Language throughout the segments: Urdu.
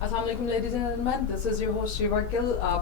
Assalamu alaikum ladies and gentlemen, this is your host Shiva Gill,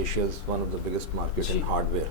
Asia's one of the biggest market in hardware.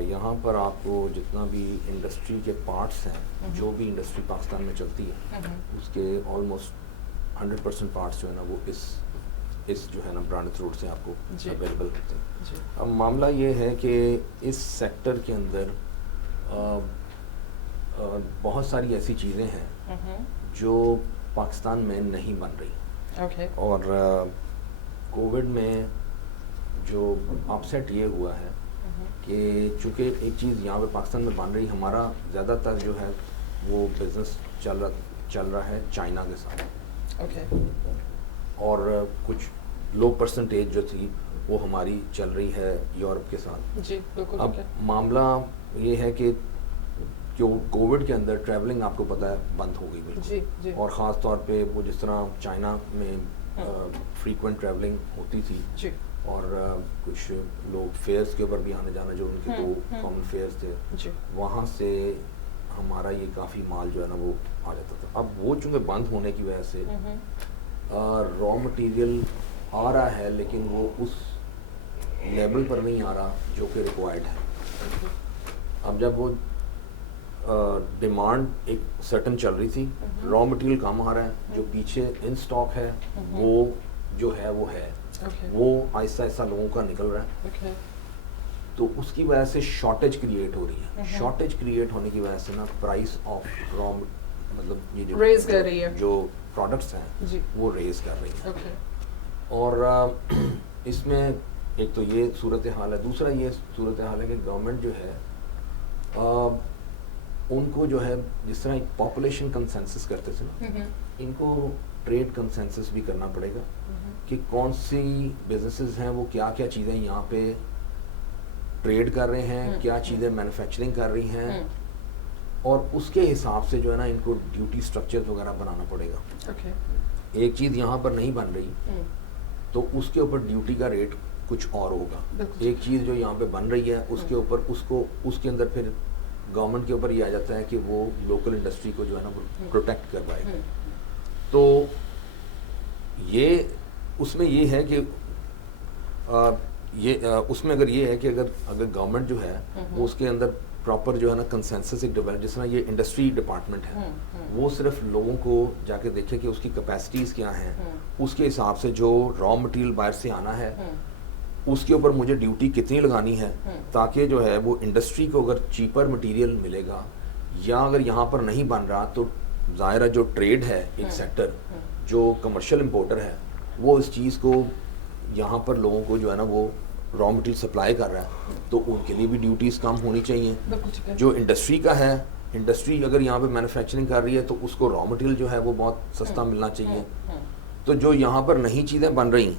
یہاں پر آپ کو جتنا بھی انڈسٹری کے پارٹس ہیں, جو بھی انڈسٹری پاکستان میں چلتی ہے, اس کے آلموسٹ 100% پارٹس جو ہے نا وہ اس جو ہے نا برانڈ تھروٹ سے آپ کو اویلیبل ہوتے ہیں. اب معاملہ یہ ہے کہ اس سیکٹر کے اندر بہت ساری ایسی چیزیں ہیں جو پاکستان میں نہیں بن رہی, اور کووڈ میں جو اپ سیٹ یہ ہوا ہے کہ چونکہ ایک چیز یہاں پہ پاکستان میں بن رہی, ہمارا زیادہ تر جو ہے وہ بزنس چل رہا ہے چائنا کے ساتھ, اور کچھ لو پرسنٹیج جو تھی وہ ہماری چل رہی ہے یورپ کے ساتھ. اب معاملہ یہ ہے کہ کووڈ کے اندر ٹریولنگ آپ کو پتہ ہے بند ہو گئی بالکل, اور خاص طور پہ وہ جس طرح چائنا میں فریکوینٹ ٹریولنگ ہوتی تھی, اور کچھ لوگ فیئرس کے اوپر بھی آنے جانا جو ان کے 2 کامن فیئرس تھے, وہاں سے ہمارا یہ کافی مال جو ہے نا وہ آ جاتا تھا. اب وہ چونکہ بند ہونے کی وجہ سے را مٹیریل آ رہا ہے, لیکن وہ اس لیول پر نہیں آ رہا جو کہ ریکوائرڈ ہے. اب جب وہ ڈیمانڈ ایک سرٹن چل رہی تھی, را مٹیریل کم آ رہا ہے, جو پیچھے ان اسٹاک ہے وہ جو ہے وہ آہستہ آہستہ لوگوں کا نکل رہا ہے, تو اس کی وجہ سے شارٹیج کریٹ ہو رہی ہے. شارٹیج کریٹ ہونے کی وجہ سے نا پرائس آف را مطلب یہ جو پروڈکٹس ہیں وہ ریز کر رہی ہیں, اور اس میں ایک تو یہ صورتحال ہے. دوسرا یہ صورتحال ہے کہ گورنمنٹ جو ہے ان کو جو ہے جس طرح ایک پاپولیشن کنسنسس کرتے تھے نا, ان کو ٹریڈ کنسنسس بھی کرنا پڑے گا کہ کون سی بزنسز ہیں وہ کیا کیا چیزیں یہاں پہ ٹریڈ کر رہے ہیں, کیا چیزیں مینوفیکچرنگ کر رہی ہیں, اور اس کے حساب سے جو ہے نا ان کو ڈیوٹی اسٹرکچر وغیرہ بنانا پڑے گا. ایک چیز یہاں پر نہیں بن رہی تو اس کے اوپر ڈیوٹی کا ریٹ کچھ اور ہوگا. ایک چیز جو یہاں پہ بن رہی ہے اس کے اوپر اس کے اندر پھر گورنمنٹ کے اوپر یہ آ جاتا ہے کہ وہ لوکل انڈسٹری کو جو ہے نا وہ پروٹیکٹ کروائے. تو یہ اس میں یہ ہے کہ اس میں اگر یہ ہے کہ اگر گورنمنٹ جو ہے وہ اس کے اندر پراپر جو ہے نا کنسنسس ایک ڈیولپ, جس طرح یہ انڈسٹری ڈپارٹمنٹ ہے وہ صرف لوگوں کو جا کے دیکھے کہ اس کی کیپیسٹیز کیا ہیں, اس کے حساب سے جو را مٹیریل باہر سے آنا ہے اس کے اوپر مجھے ڈیوٹی کتنی لگانی ہے, تاکہ جو ہے وہ انڈسٹری کو اگر چیپر مٹیریل ملے گا, یا اگر یہاں پر نہیں بن رہا تو ظاہر ہے جو ٹریڈ ہے ایک سیکٹر جو کمرشل امپورٹر ہے وہ اس چیز کو یہاں پر لوگوں کو جو ہے نا وہ را مٹیریل سپلائی کر رہا ہے, تو ان کے لیے بھی ڈیوٹیز کم ہونی چاہیے. جو انڈسٹری کا ہے, انڈسٹری اگر یہاں پہ مینوفیکچرنگ کر رہی ہے تو اس کو را مٹیریل جو ہے وہ بہت سستا ملنا چاہیے. تو جو یہاں پر نہیں چیزیں بن رہی,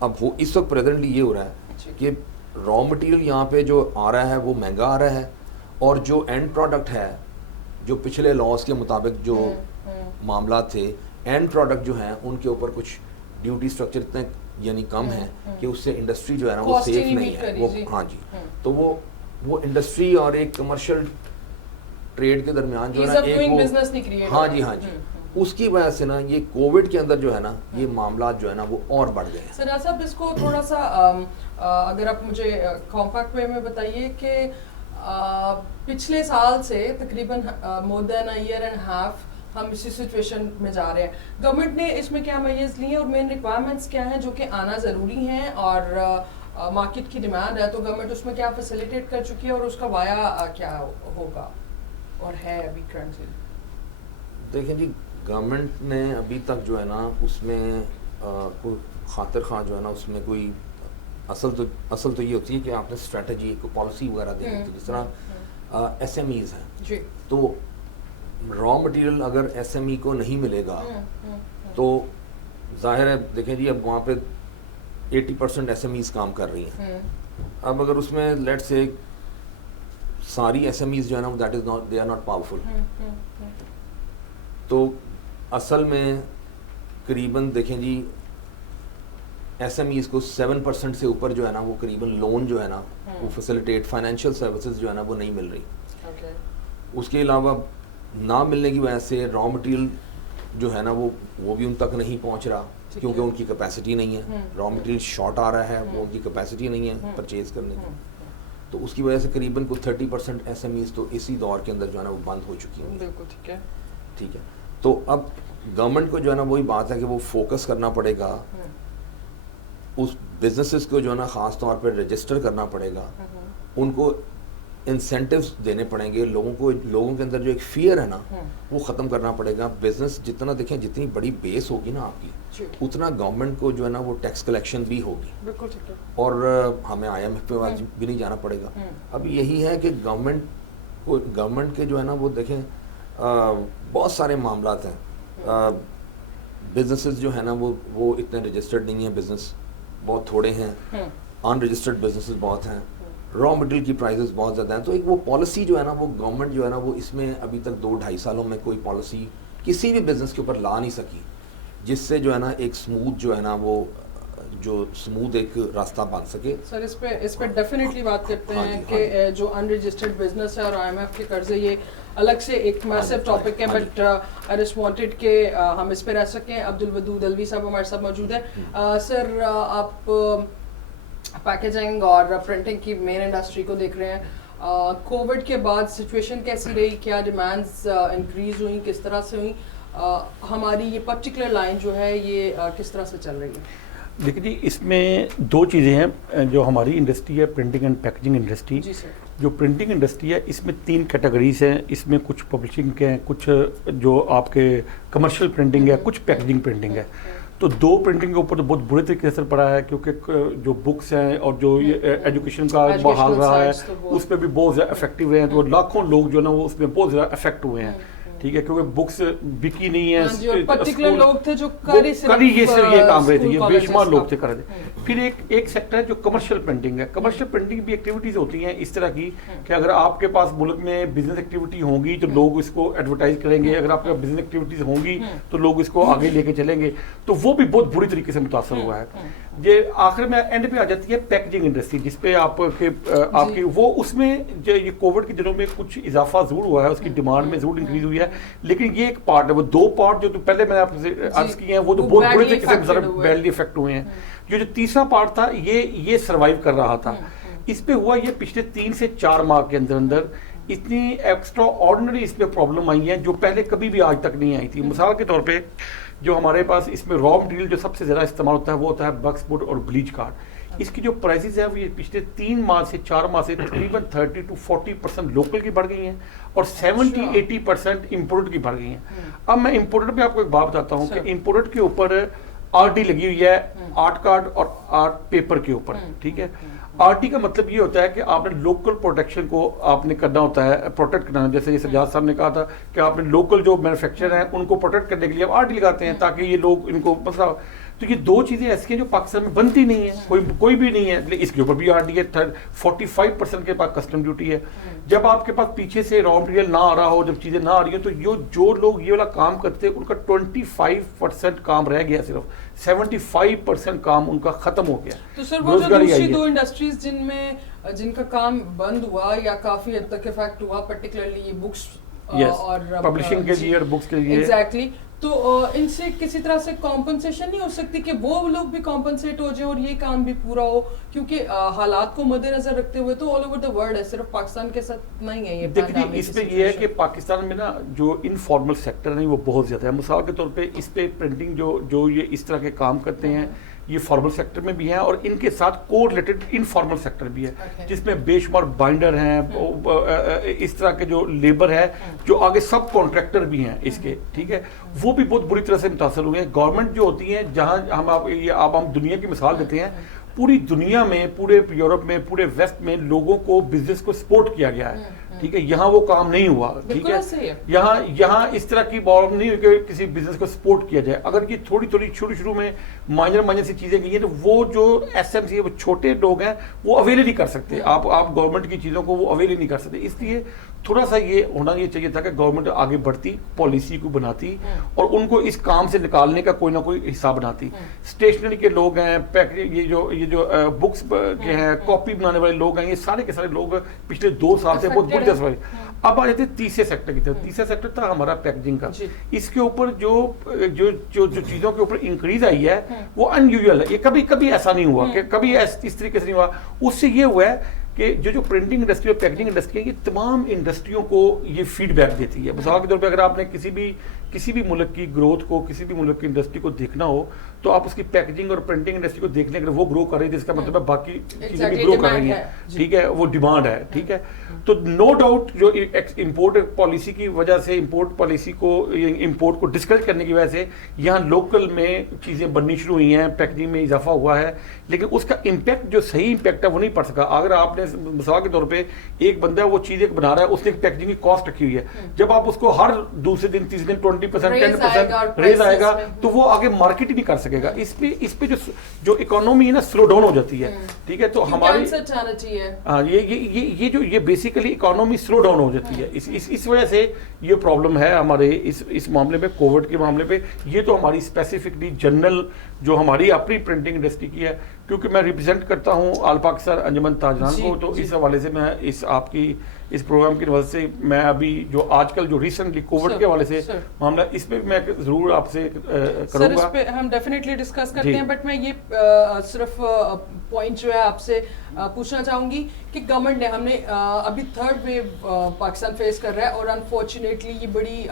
اب وہ اس وقت پریزنٹلی یہ ہو رہا ہے کہ را مٹیریل یہاں پہ جو آ رہا ہے وہ مہنگا آ رہا ہے, اور جو اینڈ پروڈکٹ ہے جو پچھلے لاز کے مطابق جو معاملات تھے, اینڈ پروڈکٹ جو ہیں ان کے اوپر کچھ ڈیوٹی اسٹرکچر اتنے یعنی کم ہے کہ اس سے انڈسٹری جو ہے نا وہ سیف نہیں ہے. وہ ہاں جی, تو وہ انڈسٹری اور ایک کمرشل ٹریڈ کے درمیان جو ہے نا ایک ہاں جی اس کی وجہ سے نا یہ کووڈ کے اندر جو ہے نا یہ معاملات جو ہے نا وہ اور بڑھ گئے ہیں. سراج صاحب اس کو تھوڑا سا اگر آپ مجھے کمپیکٹ وے میں بتائیے کہ پچھلے سال سے تقریباً مور دین اے ایئر اینڈ ہاف ہم اسی سچویشن میں جا رہے ہیں. گورنمنٹ نے اس میں کیا میجرز لی ہیں اور مین ریکوائرمنٹس کیا ہیں جو کہ آنا ضروری ہیں, اور مارکیٹ کی ڈیمانڈ ہے تو گورنمنٹ اس میں کیا فیسیلیٹیٹ کر چکی ہے, اور اس کا وایا کیا ہوگا اور ہے ابھی کرنٹلی؟ دیکھیں جی, گورنمنٹ نے ابھی تک جو ہے نا اس میں کوئی خاطر خواہ جو ہے نا اس میں کوئی اصل تو یہ ہوتی ہے کہ آپ نے اسٹریٹجی کو پالیسی وغیرہ دینی ہوتی ہے. جس طرح ایس ایم ایز ہیں, تو را مٹیریل اگر ایس ایم ای کو نہیں ملے گا تو ظاہر ہے دیکھیں جی اب وہاں پہ 80% ایس ایم ایز کام کر رہی ہیں. اب اگر اس میں لیٹ سے ساری ایس ایم ایز جو ہے نا that is not they are not powerful, تو اصل میں قریباً دیکھیں جی ایس ایم ایز کو 7% سے اوپر جو ہے نا وہ قریباً لون جو ہے نا وہ فیسیلیٹیٹ فائنینشیل سروسز جو ہے نا وہ نہیں مل رہی. اس کے علاوہ نہ ملنے کی وجہ سے را مٹیریل جو ہے نا وہ بھی ان تک نہیں پہنچ رہا کیونکہ ان کی کیپیسٹی نہیں ہے. را مٹیریل شارٹ آ رہا ہے, وہ ان کی کیپیسٹی نہیں ہے پرچیز کرنے کی. تو اس کی وجہ سے قریباً کوئی 30% SMEs تو اسی دور کے اندر جو ہے نا وہ بند ہو چکی ہیں. بالکل ٹھیک ہے. ٹھیک ہے, تو اب گورنمنٹ کو جو ہے نا وہی بات ہے کہ وہ فوکس کرنا پڑے گا, اس بزنسز کو جو ہے نا خاص طور پہ رجسٹر کرنا پڑے گا, ان کو انسینٹیوز دینے پڑیں گے, لوگوں کے اندر جو ایک فیئر ہے نا وہ ختم کرنا پڑے گا. بزنس جتنا دیکھیں جتنی بڑی بیس ہوگی نا آپ کی, اتنا گورنمنٹ کو جو ہے نا وہ ٹیکس کلیکشن بھی ہوگی. بالکل ٹھیک ہے. اور ہمیں IMF پہ بھی نہیں جانا پڑے گا. اب یہی ہے کہ گورنمنٹ کے جو ہے نا وہ دیکھیں بہت سارے معاملات ہیں. بزنسز جو ہے نا وہ اتنے رجسٹرڈ نہیں ہیں, بزنس بہت تھوڑے ہیں, ان رجسٹرڈ بزنسز بہت ہیں, را مٹیریل کی پرائزز بہت زیادہ ہیں. تو ایک وہ پالیسی جو ہے نا وہ گورنمنٹ جو ہے نا وہ اس میں ابھی تک 2-2.5 سالوں میں کوئی پالیسی کسی بھی بزنس کے اوپر لا نہیں سکی جس سے جو ہے نا ایک اسموتھ جو ہے نا وہ جو اسموتھ ایک راستہ بن سکے. سر اس پہ ڈیفینیٹلی بات کرتے ہیں کہ جو ان رجسٹرڈ بزنس ہے اور IMF کے قرضے, یہ الگ سے ایک میسو ٹاپک ہے, بٹ آئی جسٹ وانٹڈ کہ ہم اس پہ رہ سکیں. عبدالودود الوی صاحب ہمارے ساتھ موجود ہیں. سر آپ پیکیجنگ اور پرنٹنگ کی مین انڈسٹری کو دیکھ رہے ہیں, کووڈ کے بعد سچویشن کیسی رہی, کیا ڈیمانڈز انکریز ہوئیں, کس طرح سے ہوئیں, ہماری یہ پرٹیکولر لائن جو ہے یہ کس طرح سے چل رہی ہے؟ دیکھیں جی, اس میں 2 چیزیں ہیں. جو ہماری انڈسٹری ہے پرنٹنگ اینڈ پیکیجنگ انڈسٹری, جو پرنٹنگ انڈسٹری ہے اس میں 3 کیٹیگریز ہیں. اس میں کچھ پبلشنگ کے ہیں, کچھ جو آپ کے کمرشل پرنٹنگ ہے, کچھ پیکیجنگ پرنٹنگ ہے. تو 2 پرنٹنگ کے اوپر تو بہت برے طریقے سے اثر پڑا ہے, کیونکہ جو بکس ہیں اور جو ایجوکیشن کا حال رہا ہے اس پہ بھی بہت زیادہ افیکٹو ہیں. تو لاکھوں لوگ جو ہے نا وہ اس میں بہت زیادہ افیکٹ ہوئے ہیں. ٹھیک ہے, کیونکہ بکس بکی نہیں ہے, پرٹیکولر لوگ تھے جو یہ کام رہے تھے, یہ بے شمار لوگ تھے کر رہے تھے. پھر ایک سیکٹر ہے جو کمرشل پرنٹنگ ہے. کمرشل پرنٹنگ بھی ایکٹیویٹیز ہوتی ہیں اس طرح کی کہ اگر آپ کے پاس ملک میں بزنس ایکٹیویٹی ہوں گی تو لوگ اس کو ایڈورٹائز کریں گے, اگر آپ کے بزنس ایکٹیویٹیز ہوں گی تو لوگ اس کو آگے لے کے چلیں گے. تو وہ بھی بہت بری طریقے سے متاثر ہوا ہے. یہ آخر میں اینڈ پہ آ جاتی ہے پیکیجنگ انڈسٹری, جس پہ آپ کی وہ اس میں جو یہ کووڈ کے دنوں میں کچھ اضافہ ضرور ہوا ہے, اس کی ڈیمانڈ میں ضرور انکریز ہوئی ہے. لیکن یہ ایک پارٹ ہے, وہ 2 پارٹ جو پہلے میں نے آپ سے عرض کیے ہیں وہ تو بہت بڑے طریقے سے بیڈلی افیکٹ ہوئے ہیں. جو تیسرا پارٹ تھا یہ سروائیو کر رہا تھا. اس پہ ہوا یہ پچھلے 3 سے 4 ماہ کے اندر اتنی ایکسٹرا آرڈنری اس پہ پرابلم آئی ہیں جو پہلے کبھی بھی آج تک نہیں آئی تھی. مثال کے طور پہ جو ہمارے پاس اس میں را مٹیریل جو سب سے زیادہ استعمال ہوتا ہے وہ ہوتا ہے بکس بورڈ اور بلیچ کارڈ. اس کی جو پرائسز ہیں وہ یہ پچھلے 3 ماہ سے 4 ماہ سے تقریباً 30 to 40% لوکل کی بڑھ گئی ہیں اور 70-80% امپورٹ کی بڑھ گئی ہیں. اب میں امپورٹ پہ آپ کو ایک بات بتاتا ہوں کہ امپورٹ کے اوپر RT لگی ہوئی ہے آرٹ کارڈ اور آرٹ پیپر کے اوپر. ٹھیک ہے, RT کا مطلب یہ ہوتا ہے کہ آپ نے لوکل پروٹیکشن کو آپ نے کرنا ہوتا ہے, پروٹیکٹ کرنا. جیسے یہ سجاد صاحب نے کہا تھا کہ آپ نے لوکل جو مینوفیکچرر ہیں ان کو پروٹیکٹ کرنے کے لیے آپ RT لگاتے ہیں تاکہ یہ لوگ ان کو مسئلہ. تو یہ 2 چیزیں ایسی ہیں جو پاکستان میں بنتی نہیں ہیں, کوئی بھی نہیں ہے. اس کے اوپر بھی RT ہے, 45% کے پاس کسٹم ڈیوٹی ہے. جب آپ کے پاس پیچھے سے را مٹیریل نہ آ رہا ہو, جب چیزیں نہ آ رہی ہیں, تو جو لوگ یہ والا کام کرتے ہیں ان کا 25% کام رہ گیا, صرف 75% کام ان کا ختم ہو گیا. تو سر وہ جو دوسری 2 انڈسٹریز جن کا کام بند ہوا یا کافی حد تک افیکٹ ہوا, پرٹیکولرلی بکس اور پبلشنگ کے لیے اور بکس کے لیے, ایگزیکٹلی, تو ان سے کسی طرح سے کمپنسیشن نہیں ہو سکتی کہ وہ لوگ بھی کمپنسیٹ ہو جائیں اور یہ کام بھی پورا ہو, کیونکہ حالات کو مد نظر رکھتے ہوئے تو آل اوور دا ورلڈ ہے, صرف پاکستان کے ساتھ نہیں ہے یہ. دیکھیے اس پہ یہ ہے کہ پاکستان میں نا جو انفارمل سیکٹر ہے وہ بہت زیادہ ہے. مثال کے طور پہ اس پہ پرنٹنگ جو یہ اس طرح کے کام کرتے ہیں یہ فارمل سیکٹر میں بھی ہیں اور ان کے ساتھ کو ریلیٹڈ انفارمل سیکٹر بھی ہے, جس میں بے شمار بائنڈر ہیں, اس طرح کے جو لیبر ہے, جو آگے سب کانٹریکٹر بھی ہیں اس کے. ٹھیک ہے, وہ بھی بہت بری طرح سے متاثر ہوئے ہیں. گورنمنٹ جو ہوتی ہیں, جہاں ہم دنیا کی مثال دیتے ہیں, پوری دنیا میں, پورے یورپ میں, پورے ویسٹ میں لوگوں کو بزنس کو سپورٹ کیا گیا ہے. ٹھیک ہے, یہاں وہ کام نہیں ہوا. ٹھیک ہے, یہاں اس طرح کی پرابلم نہیں ہوئی کہ کسی بزنس کو سپورٹ کیا جائے. اگر یہ تھوڑی شروع میں مائنر سی چیزیں کی ہیں تو وہ جو SMC ہے, وہ چھوٹے لوگ ہیں, وہ اویل نہیں کر سکتے. آپ گورنمنٹ کی چیزوں کو وہ اویل نہیں کر سکتے. اس لیے تھوڑا سا یہ ہونا یہ چاہیے تھا کہ گورنمنٹ آگے بڑھتی, پالیسی کو بناتی اور ان کو اس کام سے نکالنے کا کوئی نہ کوئی حصہ بناتی. اسٹیشنری کے لوگ ہیں, یہ جو بکس کے ہیں, کاپی بنانے والے لوگ ہیں, یہ سارے کے سارے لوگ پچھلے 2 سال سے بہت بڑے. اب آ جاتے تیسرے سیکٹر کی طرف. تیسرا سیکٹر تھا ہمارا پیکیجنگ کا. اس کے اوپر جو چیزوں کے اوپر انکریز آئی ہے وہ ان یوزول ہے. یہ کبھی ایسا نہیں ہوا کہ کبھی اس طریقے سے نہیں ہوا. اس سے یہ ہوا ہے کہ جو پرنٹنگ انڈسٹری اور پیکجنگ انڈسٹری ہے یہ تمام انڈسٹریوں کو یہ فیڈ بیک دیتی ہے. مثال کے طور پہ اگر آپ نے کسی بھی ملک کی گروتھ کو, کسی بھی ملک کی انڈسٹری کو دیکھنا ہو تو آپ اس کی پیکجنگ اور پرنٹنگ انڈسٹری کو دیکھ لیں. اگر وہ گرو کر رہی ہے اس کا مطلب ہے باقی چیزیں بھی گرو کر رہی ہیں, ٹھیک ہے, وہ ڈیمانڈ ہے, ٹھیک ہے. تو نو ڈاؤٹ جو امپورٹ پالیسی کی وجہ سے, امپورٹ پالیسی کو, امپورٹ کو ڈسکریج کرنے کی وجہ سے یہاں لوکل میں چیزیں بننی شروع ہوئی ہیں, پیکجنگ میں اضافہ ہوا ہے, لیکن اس کا امپیکٹ جو صحیح امپیکٹ ہے وہ نہیں پڑ سکا. اگر آپ نے مثال کے طور پہ ایک بندہ وہ چیز ایک بنا رہا ہے, اس نے ایک پیکجنگ کی کاسٹ رکھی ہوئی ہے, جب آپ اس کو ہر دوسرے دن تیسرے دن 20% 10% ریز آئے گا تو وہ آگے مارکیٹ ہی نہیں کر سکے گا. اس پہ جو اکانومی ہے نا سلو ڈاؤن ہو جاتی ہے, ٹھیک ہے. تو ہماری ہاں یہ بیسیکلی اکانومی سلو ڈاؤن ہو جاتی ہے. اس وجہ سے یہ پرابلم ہے ہمارے اس معاملے میں, کووڈ کے معاملے پہ. یہ تو ہماری اسپیسیفکلی جنرل جو ہماری اپنی پرنٹنگ انڈسٹری کی ہے, کیونکہ میں ریپرزینٹ کرتا ہوں آل پاکستان انجمن تاجران کو, تو اس حوالے سے میں آپ کی اس پروگرام کی وجہ سے میں ابھی جو آج کل جو ریسنٹلی کووڈ کے حوالے سے معاملہ, اس پہ میں ضرور آپ سے کروں گا. اس پہ ہم ڈیفینیٹلی ڈسکس کرتے ہیں, بٹ میں یہ صرف پوائنٹ جو ہے آپ سے پوچھنا چاہوں گی کہ گورنمنٹ نے, ہم نے ابھی تھرڈ ویو پاکستان فیس کر رہا ہے اور انفارچونیٹلی یہ بڑی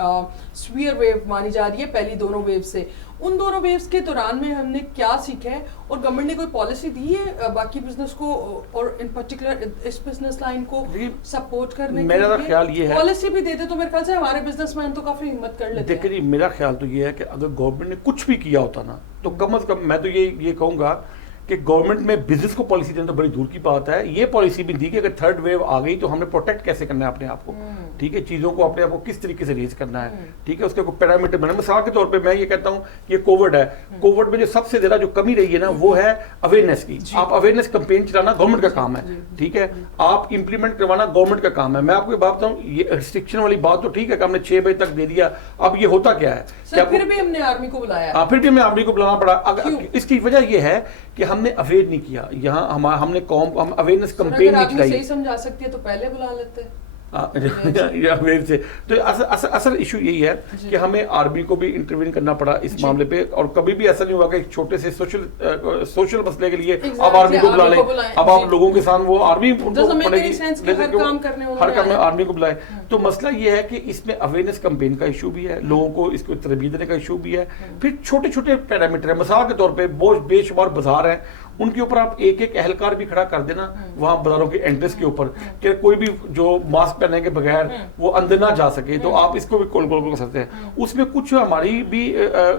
سویئر ویو مانی جا رہی ہے پہلی دونوں ویو سے. ان دونوں ویوز کے دوران میں ہم نے کیا سیکھا ہے, اور گورنمنٹ نے کوئی پالیسی دی ہے باقی بزنس کو اور ان پرٹیکولر اس بزنس لائن کو سپورٹ کرنے کے لیے؟ میرا خیال یہ ہے پالیسی بھی دے دے تو میرے خیال سے ہمارے بزنس مین تو کافی ہمت کر لیتے ہیں. دیکھیں جی, میرا خیال تو یہ ہے کہ اگر گورنمنٹ نے کچھ بھی کیا ہوتا نا تو کم از کم میں تو یہ کہوں گا کہ گورنمنٹ میں بزنس کو پالیسی دینا تو بڑی دور کی بات ہے. یہ پالیسی بھی دی کہ اگر تھرڈ ویو آ گئی تو ہم نے پروٹیکٹ کیسے کرنا ہے اپنے آپ کو, ٹھیک ہے, چیزوں کو اپنے آپ کو کس طریقے سے ریز کرنا ہے, ٹھیک ہے, اس کا کوئی پیرامیٹر بنا. مثال کے طور پہ میں یہ کہتا ہوں یہ کووڈ ہے, کووڈ میں جو سب سے زیادہ جو کمی رہی ہے نا وہ ہے اویئرنیس کی. آپ اویئرنیس کمپین چلانا گورنمنٹ کا کام ہے, ٹھیک ہے, آپ امپلیمنٹ کروانا گورنمنٹ کا کام ہے. میں آپ کو بات بتاؤں, یہ ریسٹرکشن والی بات تو ٹھیک ہے کہ ہم نے 6 بجے تک دے دیا, اب یہ ہوتا کیا ہے, پھر بھی ہم نے آرمی کو بلایا, پھر بھی ہمیں آرمی کو بلانا پڑا. اس کی وجہ یہ ہے کہ ہم نے اویئر نہیں کیا. یہاں ہم نے ہم اویئرنیس کمپین نہیں چلائی. صحیح سمجھا سکتی ہے تو پہلے بلا لیتے. تو اصل ایشو یہی ہے کہ ہمیں آرمی کو بھی انٹروین کرنا پڑا اس معاملے پہ, اور کبھی بھی ایسا نہیں ہوا کہ ایک چھوٹے سے سوشل مسئلے کے لیے اب آرمی کو بلا لیں, اب آپ لوگوں کے ساتھ وہ آرمی پڑے گی, ہر کام میں آرمی کو بلائے. تو مسئلہ یہ ہے کہ اس میں اویئرنیس کمپین کا ایشو بھی ہے, لوگوں کو اس کو تربیت دینے کا ایشو بھی ہے. پھر چھوٹے چھوٹے پیرامیٹر ہیں, مثال کے طور پہ بے شمار بازار ہیں, ان کے اوپر آپ ایک اہلکار بھی کھڑا کر دینا وہاں بازاروں کے انٹرنس کے اوپر کہ کوئی بھی جو ماسک پہننے کے بغیر وہ اندر نہ جا سکے, تو آپ اس کو بھی کول کر سکتے ہیں. اس میں کچھ ہماری بھی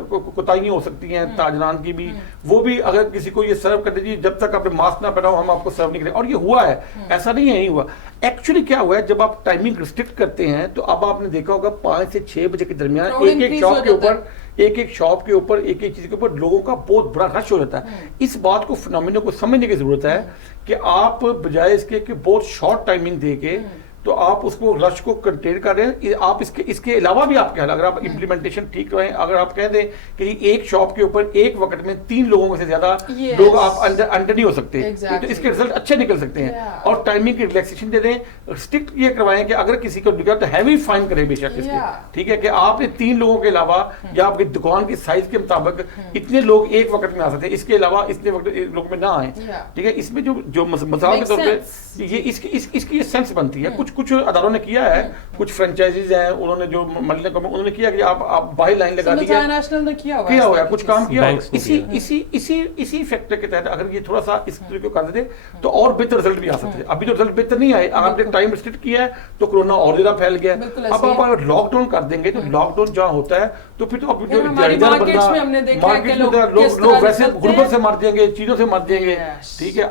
کوتاہیاں ہو سکتی ہیں تاجران کی بھی, وہ بھی اگر کسی کو یہ سرو کر دیجیے جب تک آپ نے ماسک نہ پہنا ہو ہم آپ کو سرو نہیں کریں. اور یہ ہوا ہے, ایسا نہیں ہے نہیں ہوا. ایکچولی کیا ہوا ہے, جب آپ ٹائمنگ ریسٹرکٹ کرتے ہیں تو اب آپ نے دیکھا ہوگا 5 سے 6 بجے کے درمیان ایک شاپ کے اوپر ایک چیز کے اوپر لوگوں کا بہت بڑا رش ہو جاتا ہے. اس بات کو فنامینو کو سمجھنے کی ضرورت ہے کہ آپ بجائے اس کے کہ بہت شارٹ ٹائمنگ دے کے تو آپ اس کو رش کو کنٹین کر رہے ہیں. آپ اس کے علاوہ بھی آپ کہہ رہے ہیں, اگر آپ امپلیمنٹیشن ٹھیک کرائیں, اگر آپ کہہ دیں کہ ایک شاپ کے اوپر ایک وقت میں 3 لوگوں سے زیادہ لوگ آپ انڈر نہیں ہو سکتے, تو اس کے رزلٹ اچھے نکل سکتے ہیں. اور ٹائمنگ کی ریلیکسیشن دے دیں, اسٹرکٹ یہ کروائیں کہ اگر کسی کو نکلا تو ہیوی فائن کریں بے شک اس کے, ٹھیک ہے, کہ آپ نے 3 لوگوں کے علاوہ یا آپ کی دکان کی سائز کے مطابق اتنے لوگ ایک وقت میں آ سکتے ہیں, اس کے علاوہ اتنے وقت لوگ میں نہ آئیں, ٹھیک ہے. اس میں جو مثال کے طور پہ یہ اس کی یہ سینس بنتی ہے. کچھ اداروں نے کیا ہے, کچھ فرینچائزیز ہیں انہوں نے جو انہوں نے کیا کہ آپ باہر لائن لگا دی ہے, کیا ہوا ہے, کچھ کام کیا ہوا. اسی فیکٹر کے تحت اگر یہ تھوڑا سا اس طریقے کو کر دیتے تو اور بہتر رزلٹ بھی آ سکتے ہیں. ابھی تو رزلٹ بہتر نہیں آئے, آپ نے ٹائم ریسٹرکٹ کیا ہے تو کورونا اور زیادہ پھیل گیا. اب آپ اگر لاک ڈاؤن کر دیں گے تو لاک ڈاؤن جہاں ہوتا ہے تو پھر تو مارکیٹ میں لوگ ویسے غربت سے مر جائیں گے, چیزوں سے مر جائیں گے, ٹھیک ہے.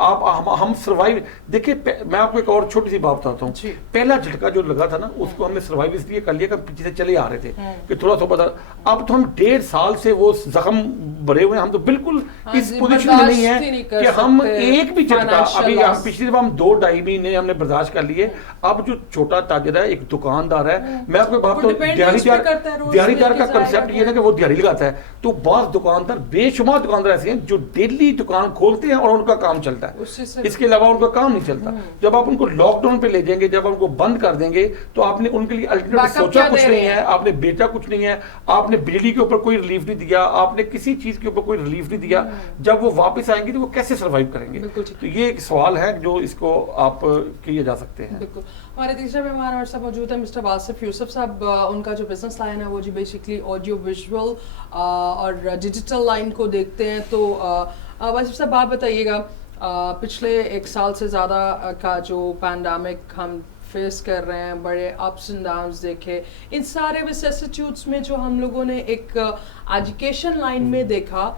ہم سروائیو, دیکھیں میں آپ کو ایک اور چھوٹی سی بات بتاتا ہوں. پہلا جھٹکا جو لگا تھا نا اس کو ہم نے سروائیو اس لیے کر لیا کہ پیچھے سے چلے آ رہے تھے کہ تھوڑا سا بتا. اب تو ہم 1.5 سال سے وہ زخم بھرے ہوئے ہیں, ہم تو بالکل اس پوزیشن میں نہیں ہے کہ ہم ایک بھی جھٹکا, ابھی پچھلی دفعہ ہم 2-2.5 مہینے ہم نے برداشت کر لیے. اب جو چھوٹا تاجر ہے, ایک دکاندار ہے, میں آپ کو بات بتاؤں, دیہڑی دار کا کنسیپٹ یہ ہے کہ وہ دیہڑی لگاتا ہے. تو بعض دکاندار, بے شمار دکاندار ایسے ہیں جو ڈیلی دکان کھولتے ہیں اور ان کا کام چلتا ہے, اس کے علاوہ ان کا کام نہیں چلتا. جب آپ ان کو لاک ڈاؤن پہ لے جائیں گے, جب آپ ان کو بند کر دیں گے تو آپ نے ان کے لیے الٹرنیٹو سوچا کچھ نہیں ہے, آپ نے بیچا کچھ نہیں ہے, آپ نے بجلی کے اوپر کوئی ریلیف نہیں دیا, آپ نے کسی چیز چیز کے اوپر کوئی ریلیف نہیں دیا, جب وہ واپس آئیں گے تو وہ کیسے سروائیو کریں گے؟ تو یہ ایک سوال ہے جو اس کو آپ کیے جا سکتے ہیں. بالکل. ہمارے تیسرے مہمان ہمارے ساتھ موجود ہیں مسٹر واصف یوسف صاحب. ان کا جو بزنس لائن ہے وہ جی بیسکلی آڈیو ویژول اور ڈیجیٹل لائن کو دیکھتے ہیں. تو واصف صاحب آپ بتائیے گا, پچھلے 1 سال سے زیادہ کا جو پینڈیمک ہم فیس کر رہے ہیں, بڑے اپس اینڈ ڈاؤنس دیکھے, ان سارے وسیسٹیوٹس میں جو ہم لوگوں نے ایک ایجوکیشن لائن میں دیکھا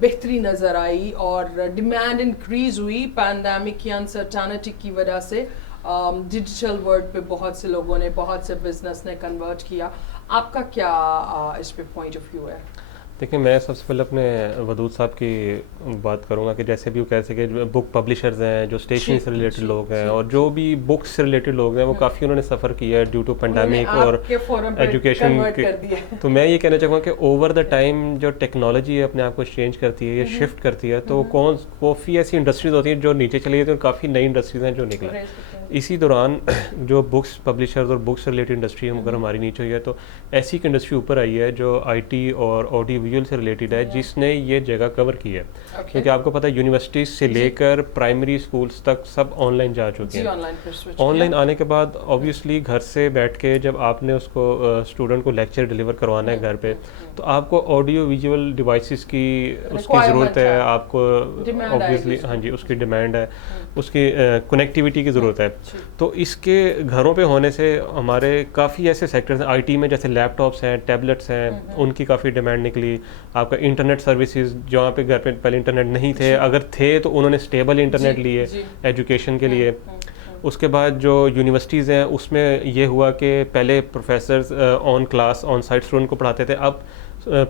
بہتری نظر آئی اور ڈیمانڈ انکریز ہوئی پینڈیمک کی انسرٹینٹی کی وجہ سے. ڈیجیٹل ورلڈ پہ بہت سے لوگوں نے, بہت سے بزنس نے کنورٹ کیا. آپ کا کیا اس پہ پوائنٹ آف ویو ہے؟ دیکھیں, میں سب سے پہلے اپنے ودود صاحب کی بات کروں گا کہ جیسے بھی وہ کہتے ہیں کہ بک پبلشرز ہیں, جو اسٹیشنری سے ریلیٹڈ لوگ ہیں, اور جو بھی بکس سے ریلیٹڈ لوگ ہیں, وہ کافی انہوں نے سفر کیا ہے ڈیو ٹو پینڈیمک اور ایجوکیشن. تو میں یہ کہنا چاہوں گا کہ اوور دا ٹائم جو ٹیکنالوجی اپنے آپ کو چینج کرتی ہے یا شفٹ کرتی ہے, تو کافی ایسی انڈسٹریز ہوتی ہیں جو نیچے چلی جاتی ہیں, اور کافی نئی انڈسٹریز ہیں جو نکلیں. اسی دوران جو بکس پبلشرز اور بکس سے ریلیٹڈ انڈسٹری اگر ہماری نیچے ہوئی ہے, تو ایسی ایک انڈسٹری اوپر آئی ہے جو آئی ٹی اور آڈیو ویژول سے ریلیٹڈ ہے, جس نے یہ جگہ کور کی ہے. کیونکہ آپ کو پتہ ہے یونیورسٹیز سے لے کر پرائمری اسکولس تک سب آن لائن جا چکے ہیں. آن لائن آنے کے بعد آبویسلی گھر سے بیٹھ کے جب آپ نے اس کو اسٹوڈنٹ کو لیکچر ڈلیور کروانا ہے گھر پہ, تو آپ کو آڈیو ویژول ڈیوائسز کی اس کی ضرورت ہے, آپ کو آبویسلی ہاں جی اس کی ڈیمانڈ ہے, اس کی کنیکٹیوٹی کی ضرورت ہے. تو اس کے گھروں پہ ہونے سے ہمارے کافی ایسے سیکٹرز ہیں آئی ٹی میں, جیسے لیپ ٹاپس ہیں, ٹیبلٹس ہیں, ان کی کافی ڈیمانڈ نکلی. آپ کا انٹرنیٹ سروسز, جہاں پہ گھر پہ پہلے انٹرنیٹ نہیں تھے, اگر تھے تو انہوں نے اسٹیبل انٹرنیٹ لیے ایجوکیشن کے لیے. اس کے بعد جو یونیورسٹیز ہیں اس میں یہ ہوا کہ پہلے professors on class on site student کو پڑھاتے تھے, اب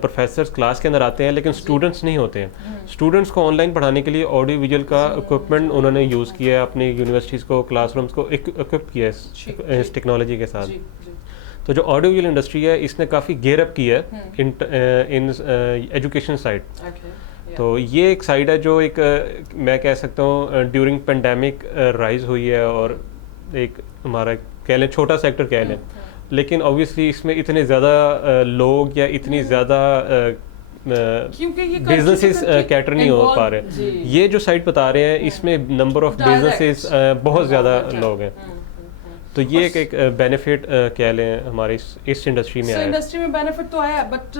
پروفیسرز کلاس کے اندر آتے ہیں لیکن اسٹوڈنٹس نہیں ہوتے ہیں. اسٹوڈنٹس کو آن لائن پڑھانے کے لیے آڈیو ویژول کا اکوپمنٹ انہوں نے یوز کیا ہے, اپنی یونیورسٹیز کو, کلاس رومس کو اکوپ کیا ہے اس ٹیکنالوجی کے ساتھ. تو جو آڈیو ویژول انڈسٹری ہے اس نے کافی گیئر اپ کی ہے ان ایجوکیشن سائڈ. تو یہ ایک سائڈ ہے جو ایک میں کہہ سکتا ہوں ڈیورنگ پینڈیمک رائز ہوئی ہے, اور ایک ہمارا کہہ لیں چھوٹا سیکٹر کہہ لیں, لیکن اوبیسلی اس میں اتنے زیادہ لوگ یا اتنی زیادہ بزنسز کیٹر نہیں ہو پا رہے. یہ جو سائٹ بتا رہے ہیں اس میں نمبر آف بزنسز بہت زیادہ لوگ ہیں. تو یہ ایک بینیفٹ کہہ لیں ہمارے اس انڈسٹری میں آیا. انڈسٹری میں بینیفٹ تو آیا, بٹ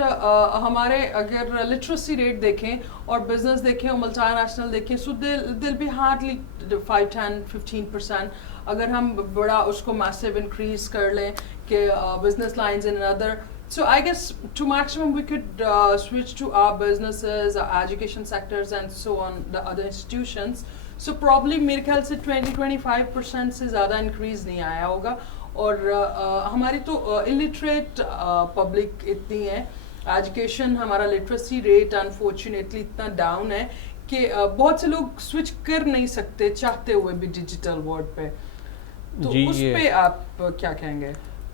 ہمارے اگر لٹریسی ریٹ دیکھیں اور بزنس دیکھیں اور ملٹی نیشنل دیکھیں, سو دل بی ہارڈلی 5-10-15%. اگر ہم بڑا اس کو میسو انکریز کر لیں کہ business lines in other, so I guess to maximum we could switch to our businesses, our education sectors and so on, the other institutions. So probably میرے خیال سے 20-25% سے زیادہ انکریز نہیں آیا ہوگا. اور ہماری تو illiterate پبلک اتنی ہے, ایجوکیشن ہمارا لٹریسی ریٹ انفارچونیٹلی اتنا ڈاؤن ہے کہ بہت سے لوگ سوئچ کر نہیں سکتے چاہتے ہوئے بھی ڈیجیٹل ورلڈ پہ. تو اس پہ آپ کیا کہیں گے؟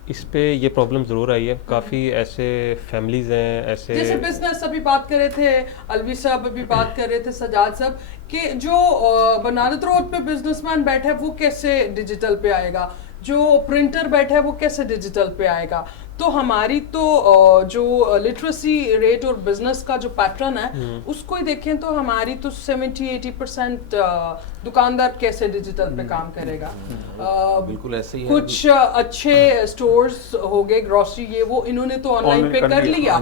اس پہ یہ پرابلم ضرور آئی ہے. کافی ایسے فیملیز ہیں, ایسے جیسے بزنس ابھی بات کر رہے تھے الوی صاحب, ابھی بات کر رہے تھے سجاد صاحب, کہ جو بنارد روڈ پہ بزنس مین بیٹھا ہے وہ کیسے ڈیجیٹل پہ آئے گا, جو پرنٹر بیٹھا ہے وہ کیسے ڈیجیٹل پہ آئے گا. تو ہماری تو جو لٹریسی ریٹ اور بزنس کا جو پیٹرن ہے اس کو ہی دیکھیں تو ہماری تو 70-80% دکاندار کیسے ڈیجیٹل پہ کام کرے گا. بالکل ایسے ہی کچھ اچھے اسٹورز ہو گئے گروسری, یہ وہ انہوں نے تو آن لائن پہ کر لیا.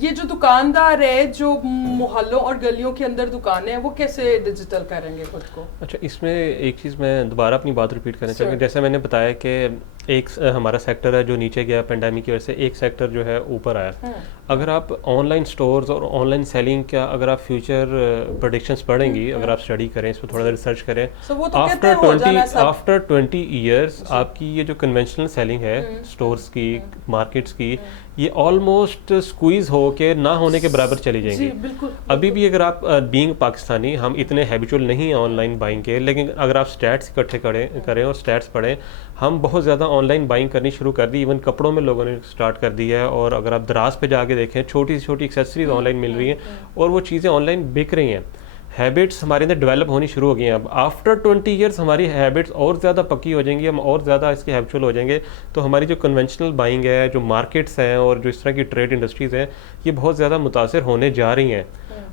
یہ جو دکاندار ہے جو محلوں اور گلیوں کے اندر دکانیں ہیں وہ کیسے ڈیجیٹل کریں گے خود کو؟ اچھا, اس میں ایک چیز میں دوبارہ اپنی بات ریپیٹ کرنا چاہوں گا. جیسے میں نے بتایا کہ ایک ہمارا سیکٹر ہے جو نیچے گیا پینڈیمک کی وجہ سے, ایک سیکٹر جو ہے اوپر آیا. اگر آپ آن لائن سٹورز اور آن لائن سیلنگ کا اگر آپ فیوچر پریڈکشنس پڑھیں گی, اگر آپ اسٹڈی کریں, اس پہ تھوڑا سا ریسرچ کریں, آفٹر 20 ایئرس آپ کی یہ جو کنونشنل سیلنگ ہے اسٹورس کی, مارکیٹس کی, یہ آلموسٹ اسکویز ہو کے نہ ہونے کے برابر چلی جائیں گی. ابھی بھی اگر آپ بینگ پاکستانی, ہم اتنے ہیبیچول نہیں ہیں آن لائن بائنگ کے, لیکن اگر آپ اسٹیٹس اکٹھے کریں اور اسٹیٹس پڑھیں, ہم بہت زیادہ آن لائن بائنگ کرنی شروع کر دی. ایون کپڑوں میں لوگوں نے اسٹارٹ کر دی ہے, اور اگر آپ دراز پہ جا کے دیکھیں چھوٹی سے چھوٹی ایکسیسریز آن لائن مل رہی ہیں, اور وہ چیزیں آن لائن بک رہی ہیں. ہیبٹس ہمارے اندر ڈیولپ ہونی شروع ہو گئی ہیں. اب آفٹر 20 ایئرس ہماری ہیبٹس اور زیادہ پکی ہو جائیں گی, ہم اور زیادہ اس کے ہیبچول ہو جائیں گے. تو ہماری جو کنونشنل بائنگ ہے, جو مارکیٹس ہیں اور جو اس طرح کی ٹریڈ انڈسٹریز ہیں, یہ بہت زیادہ متاثر ہونے جا رہی ہیں.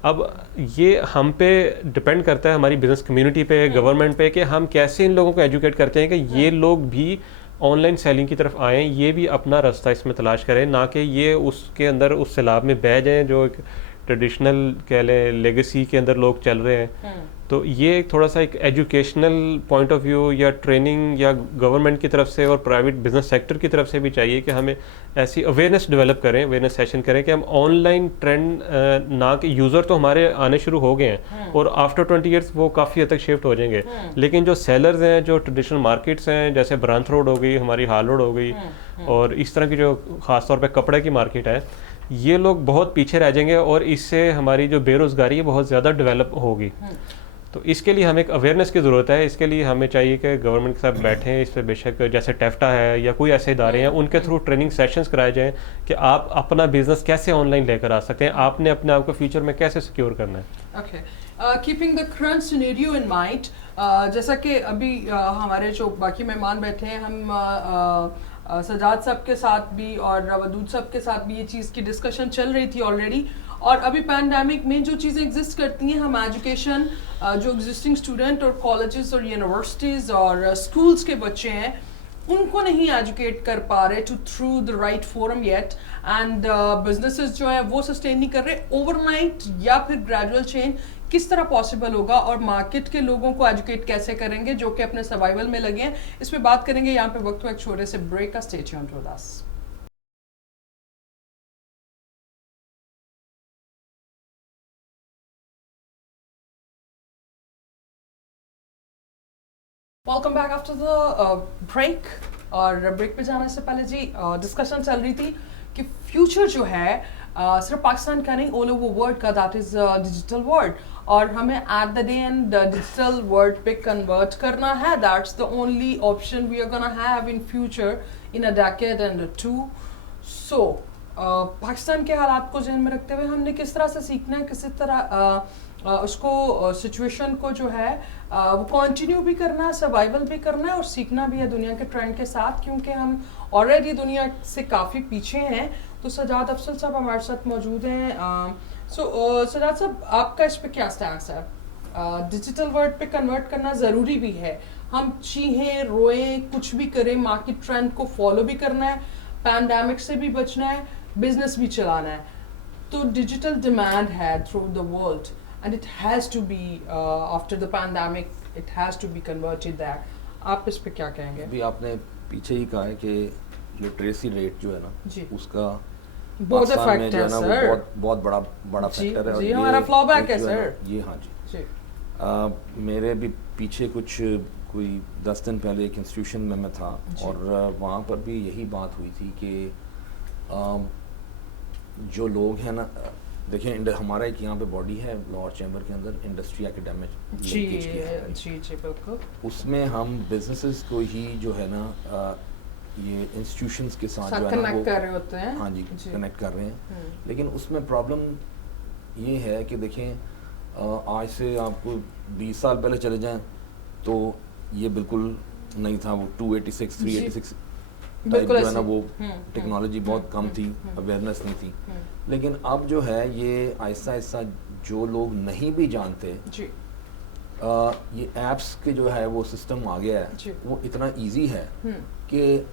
اب یہ ہم پہ ڈپینڈ کرتا ہے, ہماری بزنس کمیونٹی پہ, گورنمنٹ پہ, کہ ہم کیسے ان لوگوں کو ایجوکیٹ کرتے ہیں کہ یہ لوگ بھی آن لائن سیلنگ کی طرف آئیں, یہ بھی اپنا راستہ اس میں تلاش کریں, نہ کہ یہ اس کے اندر اس سیلاب میں بہہ جائیں جو ایک ٹریڈیشنل کہہ لیں لیگیسی کے اندر لوگ چل رہے ہیں. تو یہ تھوڑا سا ایک ایجوکیشنل پوائنٹ آف ویو یا ٹریننگ یا گورنمنٹ کی طرف سے اور پرائیویٹ بزنس سیکٹر کی طرف سے بھی چاہیے کہ ہمیں ایسی اویئرنیس ڈیولپ کریں, اویئرنیس سیشن کریں کہ ہم آن لائن ٹرینڈ نہ کہ یوزر تو ہمارے آنے شروع ہو گئے ہیں اور آفٹر 20 ایئرس وہ کافی حد تک شفٹ ہو جائیں گے, لیکن جو سیلرز ہیں, جو ٹریڈیشنل مارکیٹس ہیں, جیسے برانتھ روڈ ہو گئی, ہماری ہال روڈ ہو گئی, اور اس طرح کی جو خاص طور پہ کپڑے کی مارکیٹ ہے, یہ لوگ بہت پیچھے رہ جائیں گے اور اس سے ہماری جو بے روزگاری ہے بہت زیادہ ڈیولپ ہوگی. تو اس کے لیے ہمیں ایک اویئرنیس کی ضرورت ہے. اس کے لیے ہمیں چاہیے کہ گورنمنٹ کے ساتھ بیٹھیں اس پہ, بے شک جیسے ٹیفٹا ہے یا کوئی ایسے ادارے ہیں, ان کے تھرو ٹریننگ سیشنز کرائے جائیں کہ آپ اپنا بزنس کیسے آن لائن لے کر آ سکتے ہیں, آپ نے اپنے آپ کو فیوچر میں کیسے سیکیور کرنا ہے. Okay, keeping the current scenario in mind, جیسا کہ ابھی ہمارے جو باقی مہمان بیٹھے ہیں, ہم سجاد صاحب کے ساتھ بھی اور ودود صاحب کے ساتھ بھی یہ چیز کی ڈسکشن چل رہی تھی آلریڈی. اور ابھی پینڈیمک میں جو چیزیں ایگزسٹ کرتی ہیں, ہم ایجوکیشن جو ایگزسٹنگ اسٹوڈنٹ اور کالجز اور یونیورسٹیز اور اسکولس کے بچے ہیں, ان کو نہیں ایجوکیٹ کر پا رہے through the right forum yet, and businesses جو ہیں وہ سسٹین نہیں کر رہے. اوور نائٹ یا پھر گریجول چینج کس طرح پاسبل ہوگا, اور مارکیٹ کے لوگوں کو ایجوکیٹ کیسے کریں گے جو کہ اپنے سروائیول میں لگے ہیں, اس پہ بات کریں گے. یہاں پہ وقت ایک چھوٹے سے بریک کا, stay tuned with us. Welcome back after the break. اور بریک پہ جانے سے پہلے جی ڈسکشن چل رہی تھی کہ فیوچر جو ہے صرف پاکستان کا نہیں, آل اوور ورلڈ کا, دیٹ از ڈیجیٹل ورلڈ, اور ہمیں at the day and digital world پہ کنورٹ کرنا ہے. That's the only option we are gonna have in future in a decade and 2. So Pakistan کے حالات کو ذہن میں رکھتے ہوئے ہم نے کس طرح سے سیکھنا ہے, کسی طرح اس کو سچویشن کو جو ہے وہ کنٹینیو بھی کرنا ہے, سروائیول بھی کرنا ہے اور سیکھنا بھی ہے دنیا کے ٹرینڈ کے ساتھ, کیونکہ ہم آلریڈی دنیا سے کافی پیچھے ہیں. تو سجاد افضل صاحب ہمارے ساتھ موجود ہیں. سو سجاد صاحب, آپ کا اس پہ کیا اسٹینس ہے؟ ڈیجیٹل ورلڈ پہ کنورٹ کرنا ضروری بھی ہے, ہم چیخیں روئیں کچھ بھی کریں, مارکیٹ ٹرینڈ کو فالو بھی کرنا ہے, پینڈیمک سے بھی بچنا ہے, بزنس بھی چلانا ہے. تو ڈیجیٹل ڈیمانڈ ہے through the world, and it has to be after the pandemic it has to be converted there. آپ اس پہ کیا کہیں گے؟ ابھی آپ نے پیچھے ہی کہا ہے کہ لٹریسی ریٹ جو ہے نا, اس کا بہت پاکستان میں افیکٹ جو ہے ہے نا سر, وہ بہت بڑا فیکٹر ہے. جی ہمارا فلو بیک ہے سر. یہ ہاں جی, میرے بھی پیچھے کچھ کوئی 10 دن پہلے ایک انسٹیٹیوشن میں تھا, اور وہاں پر بھی یہی بات ہوئی تھی کہ جو لوگ ہیں نا, دیکھیں ہمارا ایک یہاں پہ باڈی ہے لاہور چیمبر کے اندر, انڈسٹری اکیڈمک, جی بالکل, اس میں ہم بزنسز کو ہی جو ہے نا یہ انسٹیٹیوشنس کے ساتھ جو ہے نا وہ کنیکٹ کر رہے ہوتے ہیں. ہاں جی کنیکٹ کر رہے ہیں, لیکن اس میں پرابلم یہ ہے کہ دیکھیں آج سے آپ کو 20 سال پہلے چلے جائیں تو یہ بالکل نہیں تھا, وہ 286 386 ٹائپ جو ہے نا وہ ٹیکنالوجی بہت کم تھی, اویئرنیس نہیں تھی. لیکن اب جو ہے یہ آہستہ آہستہ جو لوگ نہیں بھی جانتے, یہ ایپس کے جو ہے وہ سسٹم آ گیا ہے, وہ اتنا ایزی ہے کہ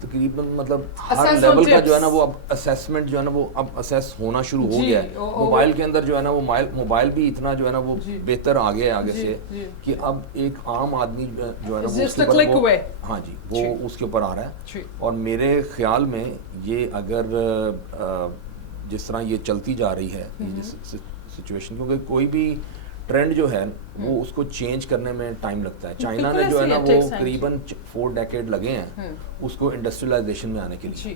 تقریباً مطلب ہر لیول کا جو ہے نا وہ اب اسیسمنٹ جو ہے نا وہ اب اسیس ہونا شروع ہو گیا ہے. موبائل کے اندر جو ہے نا وہ موبائل بھی اتنا جو ہے نا وہ بہتر آ گیا ہے آگے سے کہ اب ایک عام آدمی جو ہے نا وہ ہاں جی وہ اس کے اوپر آ رہا ہے. اور میرے خیال میں یہ اگر جس طرح یہ چلتی جا رہی ہے سچویشن, کیونکہ کوئی بھی ٹرینڈ جو ہے وہ اس کو چینج کرنے میں ٹائم لگتا ہے. چائنا نے جو ہے نا وہ قریباً 4 ڈیکیڈ لگے ہیں اس کو انڈسٹریلائزیشن میں آنے کے لیے.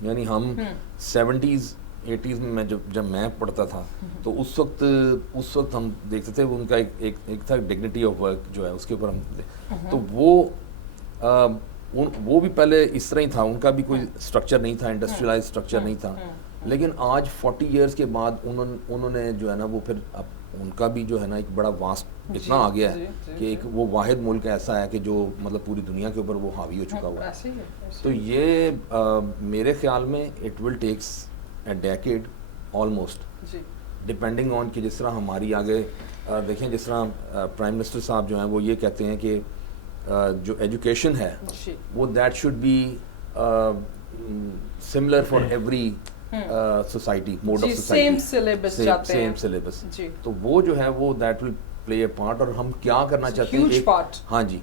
یعنی ہم 70s 80s میں جب میں پڑھتا تھا تو اس وقت ہم دیکھتے تھے ان کا ایک تھا ڈگنیٹی آف ورک جو ہے اس کے اوپر ہم, تو وہ بھی پہلے اس طرح ہی تھا, ان کا بھی کوئی اسٹرکچر نہیں تھا, انڈسٹریلائز اسٹرکچر نہیں تھا. لیکن آج 40 ایئرس کے بعد انہوں نے جو ہے نا وہ پھر ان کا بھی جو ہے نا ایک بڑا واسٹ اتنا آ گیا ہے کہ ایک وہ واحد ملک ایسا ہے کہ جو مطلب پوری دنیا کے اوپر وہ حاوی ہو چکا ہوا ہے. تو یہ میرے خیال میں it will takes a decade almost, depending on کہ جس طرح ہماری آگے دیکھیں جس طرح پرائم منسٹر صاحب جو ہیں وہ یہ کہتے ہیں کہ جو ایجوکیشن ہے وہ that should be similar for every society, mode of society, same syllabus. تو وہ جو ہے وہ that will play a part. اور ہم کیا کرنا چاہتے ہیں, ہاں جی,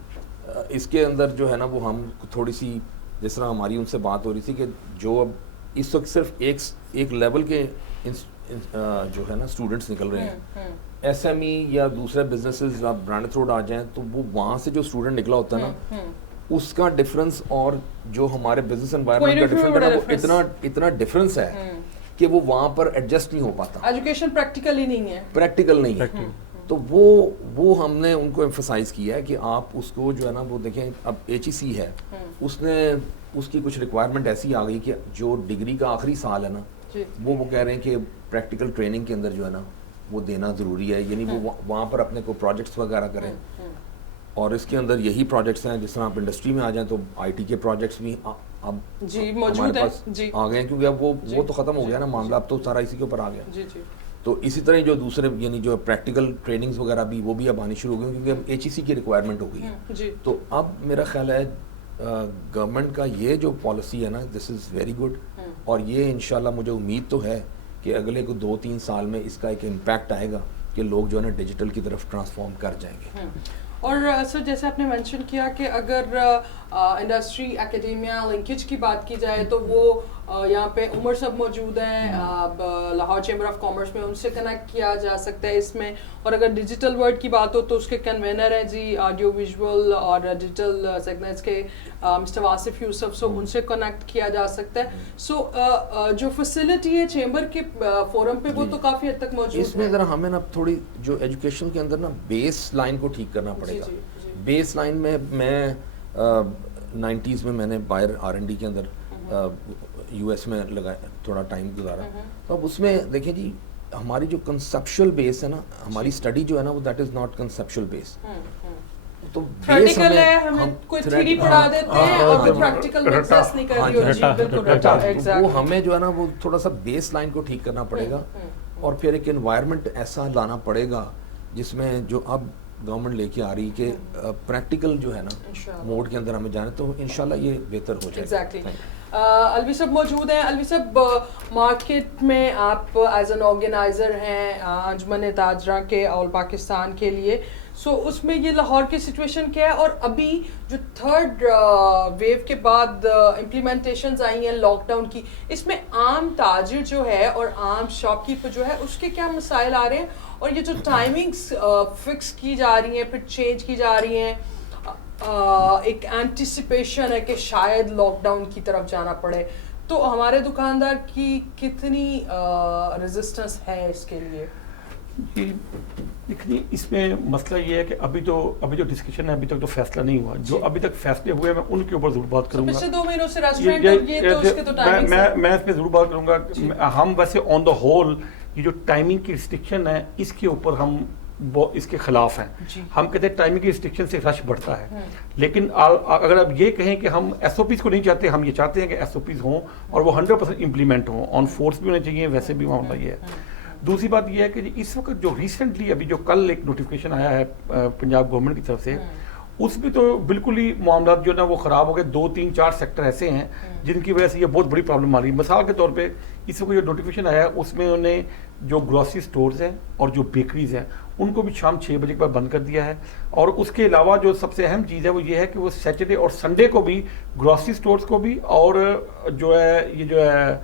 اس کے اندر جو ہے نا وہ ہم تھوڑی سی جس طرح ہماری ان سے بات ہو رہی تھی کہ جو اب اس وقت صرف ایک لیول کے جو ہے نا اسٹوڈنٹس نکل رہے ہیں, ایس ایم ای یا دوسرے بزنسز, آپ برانڈ تھروڈ آ جائیں تو وہ وہاں سے جو اسٹوڈنٹ نکلا ہوتا ہے نا اس کا ڈفرنس اور جو ہمارے بزنس انوائرمنٹ کا ڈفرنس ہے نا وہ اتنا ڈفرنس ہے کہ وہ وہاں پر ایڈجسٹ نہیں ہو پاتا. ایجوکیشن پریکٹیکل ہی نہیں ہے, پریکٹیکل نہیں ہے. تو وہ ہم نے ان کو ایمفسائز کیا ہے کہ آپ اس کو جو ہے نا وہ دیکھیں, اب ایچ ای سی ہے, اس کی کچھ ریکوائرمنٹ ایسی آ گئی کہ جو ڈگری کا آخری سال ہے نا وہ کہہ رہے ہیں کہ پریکٹیکل ٹریننگ کے اندر جو ہے نا وہ دینا ضروری ہے, یعنی وہ وہاں پر اپنے کو پروجیکٹس وغیرہ کریں. اور اس کے اندر یہی پروجیکٹس ہیں, جس طرح آپ انڈسٹری میں آ جائیں تو آئی ٹی کے پروجیکٹس بھی اب ہمارے پاس آ گئے ہیں, کیونکہ اب وہ تو ختم ہو گیا نا معاملہ, اب تو سارا اسی کے اوپر آ گیا. تو اسی طرح جو دوسرے یعنی جو پریکٹیکل ٹریننگز وغیرہ بھی وہ بھی اب آنی شروع ہو گئی, کیونکہ اب ایچ ای سی کی ریکوائرمنٹ ہو گئی ہے. تو اب میرا خیال ہے گورنمنٹ کا یہ جو پالیسی ہے نا دس از ویری گڈ, اور یہ انشاءاللہ مجھے امید تو ہے کہ اگلے کو 2-3 سال میں اس کا ایک امپیکٹ آئے گا کہ لوگ جو ہے نا ڈیجیٹل کی طرف ٹرانسفارم کر جائیں گے. اور سر جیسے آپ نے مینشن کیا کہ اگر انڈسٹری اکیڈیمیا لنکیج کی بات کی جائے تو وہ یہاں پہ عمر صاحب موجود ہیں لاہور چیمبر آف کامرس میں, ان سے کنیکٹ کیا جا سکتا ہے اس میں. اور اگر ڈیجیٹل ورلڈ کی بات ہو تو اس کے کنوینر ہیں جی آڈیو ویژول اور ڈیجیٹل سیگمنٹس کے مسٹر واصف یوسف, سو ان سے کنیکٹ کیا جا سکتا ہے. سو جو فیسلٹی ہے چیمبر کے فورم پہ وہ تو کافی حد تک موجود ہے. اس میں ذرا ہمیں نا تھوڑی جو ایجوکیشن کے اندر نا بیس لائن کو ٹھیک کرنا پڑے گا. بیس لائن میں 90s میں نے باہر R&D کے اندر یو ایس میں لگایا, تھوڑا ٹائم گزارا. تو اب اس میں دیکھیں جی ہماری جو کنسپشل بیس ہے نا, ہماری اسٹڈی جو ہے نا وہ دیٹ از ناٹ کنسپشل بیس. تو پریکٹیکل ہے, ہم کوئی تھیوری پڑھا دیتے ہیں اور کوئی پریکٹیکل پروسیس نہیں کر رہی ہو. جی بالکل, وہ ہمیں جو ہے نا وہ تھوڑا سا بیس لائن کو ٹھیک کرنا پڑے گا, اور پھر ایک انوائرمنٹ ایسا لانا پڑے گا جس میں جو اب گورنمنٹ لے کے آ رہی کہ پریکٹیکل جو ہے نا موڈ کے اندر ہمیں جانا, تو انشاءاللہ یہ بہتر ہو جائے. ایگزیکٹلی. الوی صاحب موجود ہیں. الوی صاحب مارکیٹ میں آپ ایز این آرگنائزر ہیں انجمن تاجرہ کے آل پاکستان کے لیے, سو اس میں یہ لاہور کی سچویشن کیا ہے, اور ابھی جو تھرڈ ویو کے بعد امپلیمنٹیشنز آئی ہیں لاک ڈاؤن کی, اس میں عام تاجر جو ہے اور عام شاپ کیپر جو ہے اس کے کیا مسائل آ رہے ہیں, اور یہ جو ٹائمنگز فکس کی جا رہی ہیں پھر چینج کی جا رہی ہیں, ایک اینٹیسپیشن ہے کہ شاید لاک ڈاؤن کی طرف جانا پڑے, تو ہمارے دکاندار کی کتنی ریزسٹنس ہے اس کے لیے؟ دیکھیے اس میں مسئلہ یہ ہے کہ ابھی جو ڈسکشن ہے ابھی تک تو فیصلہ نہیں ہوا. جو ابھی تک فیصلے ہوئے میں ان کے اوپر ضرور بات کروں گا. پچھلے 2 مہینوں سے ریسٹورینٹ یہ تو اس کے تو ٹائمنگ میں اس پہ ضرور بات کروں گا. ہم ویسے آن دا ہول یہ جو ٹائمنگ کی ریسٹرکشن ہے اس کے اوپر ہم اس کے خلاف ہیں. ہم کہتے ہیں ٹائمنگ کی ریسٹرکشن سے رش بڑھتا ہے, لیکن اگر آپ یہ کہیں کہ ہم ایس او پیز کو نہیں چاہتے, ہم یہ چاہتے ہیں کہ ایس او پیز ہوں اور وہ 100% امپلیمنٹ ہوں, آن فورس بھی ہونے چاہیے, ویسے بھی معاملہ یہ ہے. دوسری بات یہ ہے کہ اس وقت جو ریسنٹلی ابھی جو کل ایک نوٹیفکیشن آیا ہے پنجاب گورنمنٹ کی طرف سے, اس میں تو بالکل ہی معاملات جو ہے نا وہ خراب ہو گئے. 2-3-4 سیکٹر ایسے ہیں جن کی وجہ سے یہ بہت بڑی پرابلم آ رہی ہے. مثال کے طور پہ اس وقت جو نوٹیفکیشن آیا ہے اس میں انہوں نے جو گروسری سٹورز ہیں اور جو بیکریز ہیں ان کو بھی شام 6 بجے کے بعد بند کر دیا ہے. اور اس کے علاوہ جو سب سے اہم چیز ہے وہ یہ ہے کہ وہ سیٹرڈے اور سنڈے کو بھی گروسری سٹورز کو بھی اور جو ہے یہ جو ہے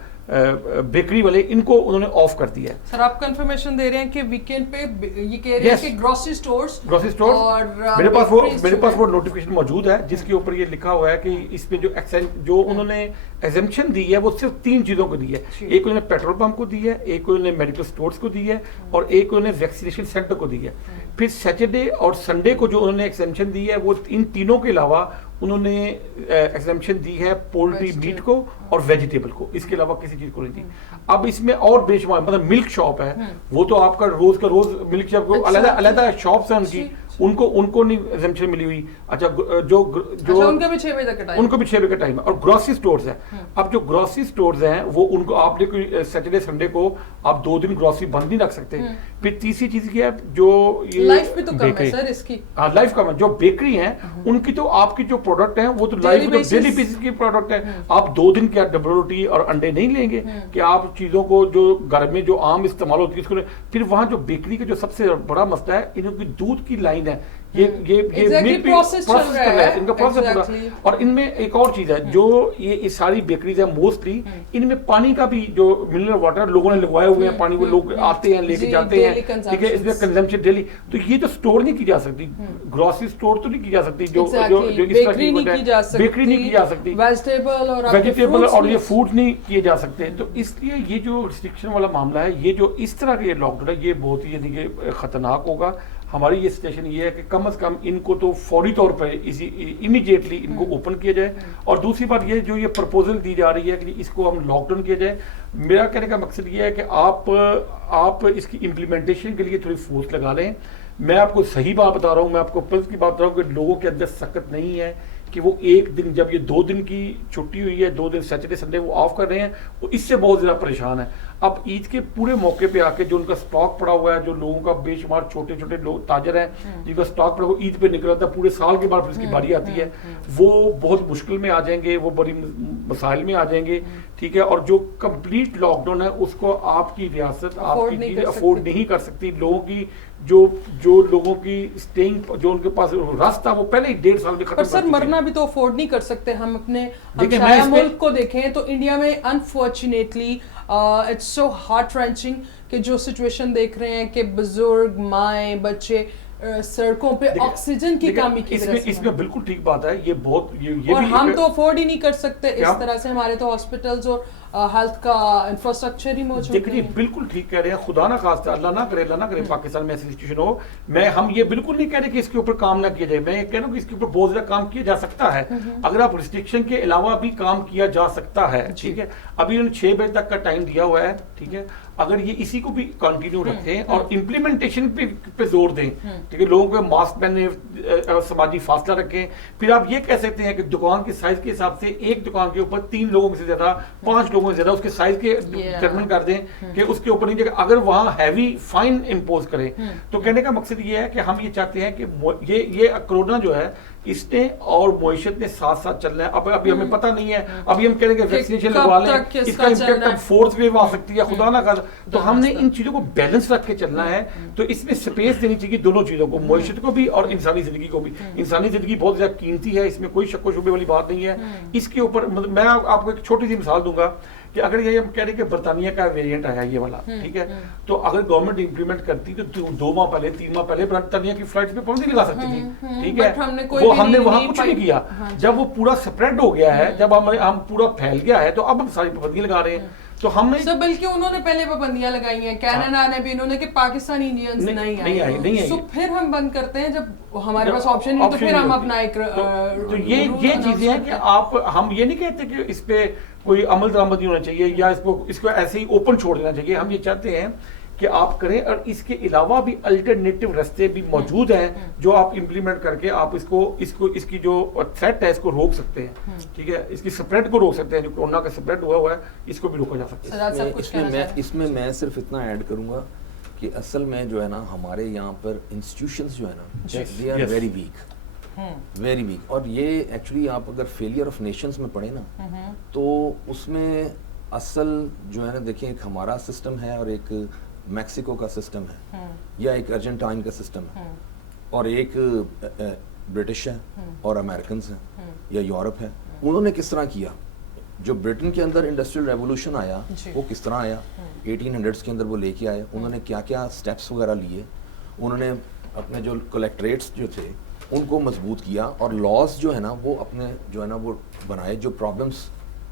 بیکری والے ان کو انہوں نے آف کر دیا ہے. سر آپ کنفرمیشن دے رہے ہیں کہ ویکینڈ پہ یہ کہہ رہے ہیں کہ گروسری سٹورز اور میرے پاس وہ نوٹیفکیشن موجود ہے جس کے اوپر یہ لکھا ہوا ہے کہ اس میں جو انہوں نے ایگزمپشن دی ہے وہ صرف 3 چیزوں کو دی ہے. ایک انہوں نے پیٹرول پمپ کو دی ہے, ایک انہوں نے میڈیکل سٹورز کو دی ہے, اور ایک انہوں نے ویکسینیشن سینٹر کو دی ہے. پھر سیٹرڈے اور سنڈے کو جو انہوں نے ایگزمپشن دی ہے وہ ان تینوں کے علاوہ انہوں نے ایگزمپشن دی ہے پولٹری میٹ کو اور ویجیٹیبل کو, اس کے علاوہ کسی چیز کو نہیں دی. اب اس میں اور بے شمار مطلب ملک شاپ ہے, وہ تو آپ کا روز ملک شاپ کو علیحدہ شاپس ہیں ان کی, ان کو نہیں ایگزمپشن ملی ہوئی. اچھا جو ان کا بھی 6 بجے تک ان کو بھی 6 بجے کا ٹائم ہے. اور گروسری سٹورز ہیں, اب جو گروسری سٹورز ہیں وہ ان کو آپ نے کوئی سیٹرڈے سنڈے کو آپ 2 دن گروسری بند نہیں رکھ سکتے. پھر تیسری چیز کیا ہے, جو لائف بھی تو کم ہے سر اس کی, لائف کم ہے. جو بیکری ہیں ان کی تو آپ کی جو پروڈکٹ ہیں وہ تو لائف ڈیلی بیسس کی پروڈکٹ ہے. آپ 2 دن کیا ڈبل روٹی اور انڈے نہیں لیں گے کہ آپ چیزوں کو جو گھر میں جو عام استعمال ہوتی ہے اس کو. پھر وہاں جو بیکری کا جو سب سے بڑا مسئلہ ہے, ان کی دودھ کی لائن ہے, یہ پروسیس چل رہا ہے ان کا پروسیس پورا. اور ان میں ایک اور چیز ہے, جو یہ ساری بیکریز ہیں موسٹلی ان میں پانی کا بھی جو منرل واٹر لوگوں نے لگوائے ہوئے ہیں, پانی وہ لوگ آتے ہیں لے کے جاتے ہیں, ٹھیک ہے, اس میں کنزمپشن ڈیلی. تو یہ تو سٹور نہیں کی جا سکتی, گروسری سٹور تو نہیں کی جا سکتی, جو بیکری نہیں کی جا سکتی, ویجیٹیبل اور یہ فوڈ نہیں کیے جا سکتے. تو اس لیے یہ جو ریسٹرکشن والا معاملہ ہے, یہ جو اس طرح کا یہ لاک ڈاؤن ہے, یہ بہت ہی یعنی کہ خطرناک ہوگا. ہماری یہ سچویشن یہ ہے کہ کم از کم ان کو تو فوری طور پہ امیڈیٹلی ان کو اوپن کیا جائے. اور دوسری بات یہ جو یہ پرپوزل دی جا رہی ہے کہ اس کو ہم لاک ڈاؤن کیا جائے, میرا کہنے کا مقصد یہ ہے کہ آپ اس کی امپلیمنٹیشن کے لیے تھوڑی فورس لگا لیں. میں آپ کو صحیح بات بتا رہا ہوں, میں آپ کو پلس کی بات بتا رہا ہوں کہ لوگوں کے اندر سخت نہیں ہے کہ وہ ایک دن, جب یہ 2 دن کی چھٹی ہوئی ہے, 2 دن سیٹرڈے سنڈے وہ آف کر رہے ہیں, وہ اس سے بہت زیادہ پریشان ہے. اب عید کے پورے موقع پہ آ کے جو ان کا سٹاک پڑا ہوا ہے, جو لوگوں کا بے شمار چھوٹے چھوٹے لوگ تاجر ہیں جن کا سٹاک پڑا ہوا عید پہ نکل آتا ہے, پورے سال کے بعد پھر اس کی باری آتی ہے, وہ بہت مشکل میں آ جائیں گے, وہ بڑی مسائل میں آ جائیں گے, ٹھیک ہے. اور جو کمپلیٹ لاک ڈاؤن ہے اس کو آپ کی ریاست آپ کی چیزیں افورڈ نہیں کر سکتی. لوگوں کی جو لوگوں کی اسٹیئنگ جو ان کے پاس رس تھا وہ پہلے ہی 1.5 سال میں ختم. پر سر مرنا بھی تو افورڈ نہیں کر سکتے. ہم اپنے ہمسایہ ملک کو دیکھیں تو انڈیا میں انفارچونیٹلی اٹس سو ہارٹ رینچنگ کہ جو سچویشن دیکھ رہے ہیں کہ بزرگ مائیں بچے سڑکوں پہ آکسیجن کی کمی کی وجہ سے. اس میں بالکل ٹھیک بات ہے, یہ بہت اور ہم تو افورڈ ہی نہیں کر سکتے اس طرح سے. ہمارے تو ہاسپٹلز اور ہیلتھ کا انفراسٹرکچر ہی موجود دیکھیے بالکل ٹھیک کہہ رہے ہیں. خدا نہ خواستہ, اللہ نہ کرے پاکستان میں ایسی سچویشن ہو. ہم یہ بالکل نہیں کہہ رہے کہ اس کے اوپر کام نہ کیا جائے, میں یہ کہہ رہا ہوں کہ اس کے اوپر بہت زیادہ کام کیا جا سکتا ہے اگر آپ ریسٹرکشن کے علاوہ بھی کام کیا جا سکتا ہے, ٹھیک ہے. ابھی انہوں نے 6 بجے تک کا ٹائم دیا ہوا ہے, ٹھیک ہے. اگر یہ اسی کو بھی کنٹینیو رکھیں اور امپلیمنٹیشن پہ زور دیں, ٹھیک ہے, لوگوں کو ماسک پہنے, سماجی فاصلہ رکھیں. پھر آپ یہ کہہ سکتے ہیں کہ دکان کے سائز کے حساب سے ایک دکان کے اوپر 3 لوگوں سے زیادہ 5 لوگوں سے زیادہ اس کے سائز کے ڈٹرمن کر دیں کہ اس کے اوپر نہیں. اگر وہاں ہیوی فائن امپوز کریں تو کہنے کا مقصد یہ ہے کہ ہم یہ چاہتے ہیں کہ یہ کرونا جو ہے اس نے اور معیشت نے ساتھ ساتھ چلنا ہے. ابھی ہمیں پتہ نہیں ہے, ابھی ہم کہہ رہے ہیں کہ ویکسینیشن لگوا لیں, اس کا امپیکٹ اب 4th ویو آ سکتی ہے, خدا نہ کرے. تو ہم نے ان چیزوں کو بیلنس رکھ کے چلنا ہے. تو اس میں سپیس دینی چاہیے دونوں چیزوں کو, معیشت کو بھی اور انسانی زندگی کو بھی. انسانی زندگی بہت زیادہ قیمتی ہے, اس میں کوئی شک و شبے والی بات نہیں ہے. اس کے اوپر میں آپ کو ایک چھوٹی سی مثال دوں گا کہ اگر یہ ہم کہہ رہے ہیں کہ برطانیہ کا ویریئنٹ آیا یہ والا, ٹھیک ہے, تو اگر گورنمنٹ امپلیمنٹ کرتی تو 2 ماہ پہلے 3 ماہ پہلے برطانیہ کی فلائٹس پہ پابندی لگا سکتی تھی, ٹھیک ہے. وہ ہم نے وہاں کچھ نہیں کیا. جب وہ پورا سپریڈ ہو گیا ہے, جب ہم پورا پھیل گیا ہے, تو اب ہم ساری پابندیاں لگا رہے ہیں. تو ہم نے بلکہ انہوں نے پہلے پابندیاں لگائی ہیں, کینیڈا نے بھی, انہوں نے کہ پاکستانی انڈینز نہیں آئے, تو پھر ہم بند کرتے ہیں جب ہمارے پاس آپشن نہیں, تو پھر ہم اپنا ایک. تو یہ چیزیں ہیں کہ ہم یہ نہیں کہتے کہ اس پہ کوئی عمل درآمد نہیں ہونا چاہیے یا اس کو ایسے ہی اوپن چھوڑ دینا چاہیے. ہم یہ چاہتے ہیں کہ آپ کریں, اور اس کے علاوہ بھی الٹرنیٹو راستے بھی موجود ہیں جو آپ امپلیمنٹ کر کے آپ اس کی جو تھریٹ ہے اس کو روک سکتے ہیں, ٹھیک ہے. اس کی سپریڈ کو روک سکتے ہیں, جو کورونا کا سپریڈ ہوا ہے اس کو بھی روکا جا سکتا ہے. اس میں میں صرف اتنا ایڈ کروں گا کہ اصل میں جو ہے نا ہمارے یہاں پر انسٹیٹیوشنز جو ہے نا دے آر ویری ویک, اور یہ ایکچولی آپ اگر فیلئر آف نیشنز میں پڑھیں نا تو اس میں اصل جو ہے نا دیکھیں ایک ہمارا سسٹم ہے اور ایک میکسیکو کا سسٹم ہے یا ایک ارجنٹائن کا سسٹم ہے اور ایک برٹش ہے اور امریکنز ہیں یا یورپ ہے. انہوں نے کس طرح کیا, جو برٹن کے اندر انڈسٹریل ریولوشن آیا وہ کس طرح آیا, 1800s کے اندر وہ لے کے آئے. انہوں نے کیا کیا سٹیپس وغیرہ لیے, انہوں نے اپنے جو کلیکٹریٹس جو تھے ان کو مضبوط کیا اور لاز جو ہے نا وہ اپنے جو ہے نا وہ بنائے. جو پرابلمس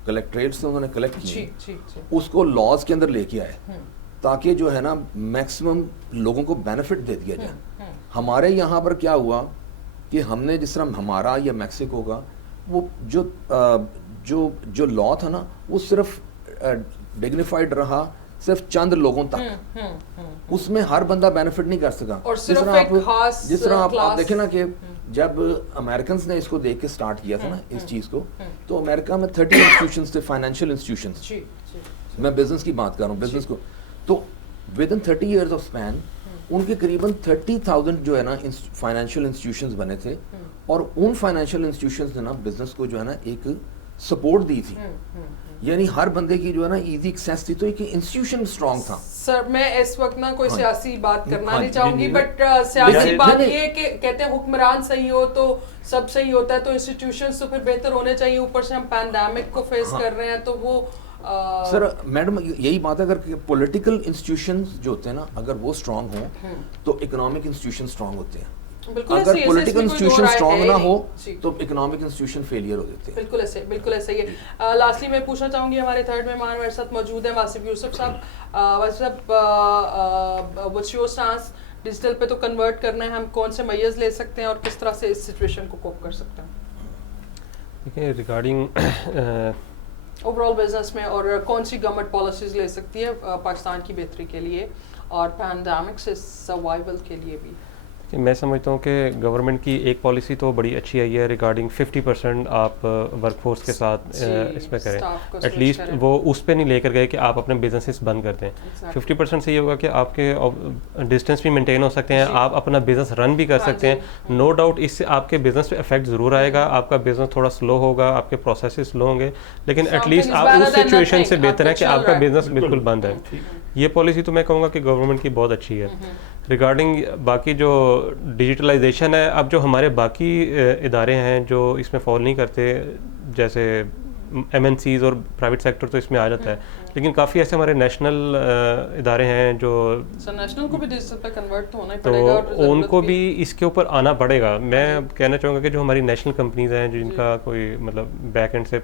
کلیکٹریٹ سے انہوں نے کلیکٹ کیے اس کو لاز کے اندر لے کے آئے تاکہ جو ہے نا میکسیمم لوگوں کو بینیفٹ دے دیا جائے. ہمارے یہاں پر کیا ہوا کہ ہم نے جس طرح ہمارا یا میکسیکو کا وہ جو لا تھا نا وہ صرف ڈگنیفائڈ رہا صرف چند لوگوں تک, اس میں ہر بندہ بینیفٹ نہیں کر سکا. جس طرح آپ دیکھیں نا کہ جب امریکنز نے اس کو دیکھ کے سٹارٹ کیا تھا نا اس چیز کو, تو امریکہ میں 30 انسٹیٹیوشنز تھے, فائنینشیل انسٹیٹیوشنز, میں بزنس کی بات کر رہا ہوں, بزنس کو, تو with in 30 years of span ان کے قریباً 30,000 جو ہے نا فائنینشیل انسٹیٹیوشنز بنے تھے, اور ان فائنینشیل انسٹیٹیوشنز نے نا بزنس کو جو ہے نا ایک سپورٹ دی تھی, یعنی ہر بندے کی جو ہے نا ایزی ایکسیس تھی, تو ایک انسٹیٹیوشن اسٹرانگ تھا. سر میں اس وقت نا کوئی سیاسی بات کرنا نہیں چاہوں گی, بٹ سیاسی بات یہ ہے کہ کہتے ہیں حکمران صحیح ہو تو سب صحیح ہوتا ہے, تو انسٹیٹیوشنز تو پھر بہتر ہونے چاہیے. اوپر سے ہم پینڈیمک کو فیس کر رہے ہیں, تو وہ سر میڈم یہی بات ہے, اگر پولیٹیکل انسٹیٹیوشنز جو ہوتے ہیں نا اگر وہ اسٹرانگ ہوں تو اکنامک انسٹیٹیوشن اسٹرانگ ہوتے ہیں. اگر پولیٹیکل انسٹیٹیوشن اسٹرانگ نہ ہو تو اکنامک انسٹیٹیوشن فیلئر ہو جاتے ہیں. بالکل ایسے, بالکل ایسے ہی ہے. لاسٹلی میں پوچھنا چاہوں گی, ہمارے تھرڈ مہمان ہمارے ساتھ موجود ہیں واصف یوسف صاحب. واصف صاحب, واٹس یور اسٹانس ڈیجیٹل پہ تو کنورٹ کرنا ہے, ہم کون سے میئرز لے سکتے ہیں اور کس طرح سے اس سچویشن کو کوپ کر سکتے ہیں؟ دیکھیں ریگارڈنگ اوور آل بزنس میں, اور کون سی گورنمنٹ پالیسیز لے سکتی ہے پاکستان کی بہتری کے لیے اور پینڈیمک سے سروائیول کے لیے بھی؟ میں سمجھتا ہوں کہ گورنمنٹ کی ایک پالیسی تو بڑی اچھی آئی ہے ریگارڈنگ 50% آپ ورک فورس کے ساتھ اس پہ کریں. ایٹ لیسٹ وہ اس پہ نہیں لے کر گئے کہ آپ اپنے بزنسز بند کر دیں. 50% سے یہ ہوگا کہ آپ کے ڈسٹینس بھی مینٹین ہو سکتے ہیں, آپ اپنا بزنس رن بھی کر سکتے ہیں. نو ڈاؤٹ اس سے آپ کے بزنس پہ افیکٹ ضرور آئے گا, آپ کا بزنس تھوڑا سلو ہوگا, آپ کے پروسیسز سلو ہوں گے, لیکن ایٹ لیسٹ آپ اس سچویشن سے بہتر ہے کہ آپ کا بزنس بالکل بند ہے. یہ پالیسی تو میں کہوں گا کہ گورنمنٹ کی بہت اچھی ہے. ریگارڈنگ باقی جو ڈیجیٹلائزیشن ہے, اب جو ہمارے باقی ادارے ہیں جو اس میں فال نہیں کرتے, جیسے ایم این سیز اور پرائیویٹ سیکٹر تو اس میں آ جاتا ہے, لیکن کافی ایسے ہمارے نیشنل ادارے ہیں جو نیشنل کو بھی ڈیجیٹل پہ کنورٹ ہونا ہی پڑے گا, تو ان کو بھی اس کے اوپر آنا پڑے گا. میں کہنا چاہوں گا کہ جو ہماری نیشنل کمپنیز ہیں جن کا کوئی مطلب بیک اینڈ سے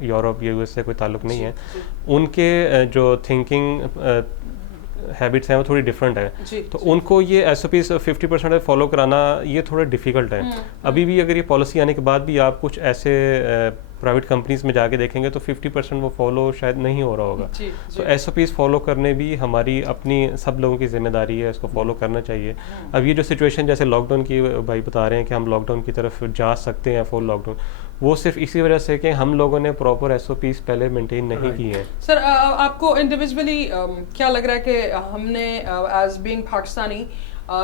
یورپ یا یو ایس سے کوئی تعلق نہیں ہے, ان کے جو تھنکنگ ہیبٹس ہیں وہ تھوڑی ڈفرینٹ ہے, تو ان کو یہ ایس او پیز 50% فالو کرانا یہ تھوڑا ڈیفیکلٹ ہے. ابھی بھی اگر یہ پالیسی آنے کے بعد بھی آپ کچھ ایسے پرائیویٹ کمپنیز میں جا کے دیکھیں گے تو 50% وہ فالو شاید نہیں ہو رہا ہوگا. تو ایس او پیز فالو کرنے بھی ہماری اپنی سب لوگوں کی ذمہ داری ہے, اس کو فالو کرنا چاہیے. اب یہ جو سچویشن جیسے لاک ڈاؤن کی بھائی بتا رہے ہیں کہ ہم لاک ڈاؤن کی طرف جا سکتے ہیں, فل لاک ڈاؤن, وہ صرف اسی وجہ سے کہ ہم لوگوں نے پراپر ایس او پیز پہلے مینٹین نہیں کی ہیں. سر آپ کو انڈیویجولی کیا لگ رہا ہے کہ ہم نے ایز بینگ پاکستانی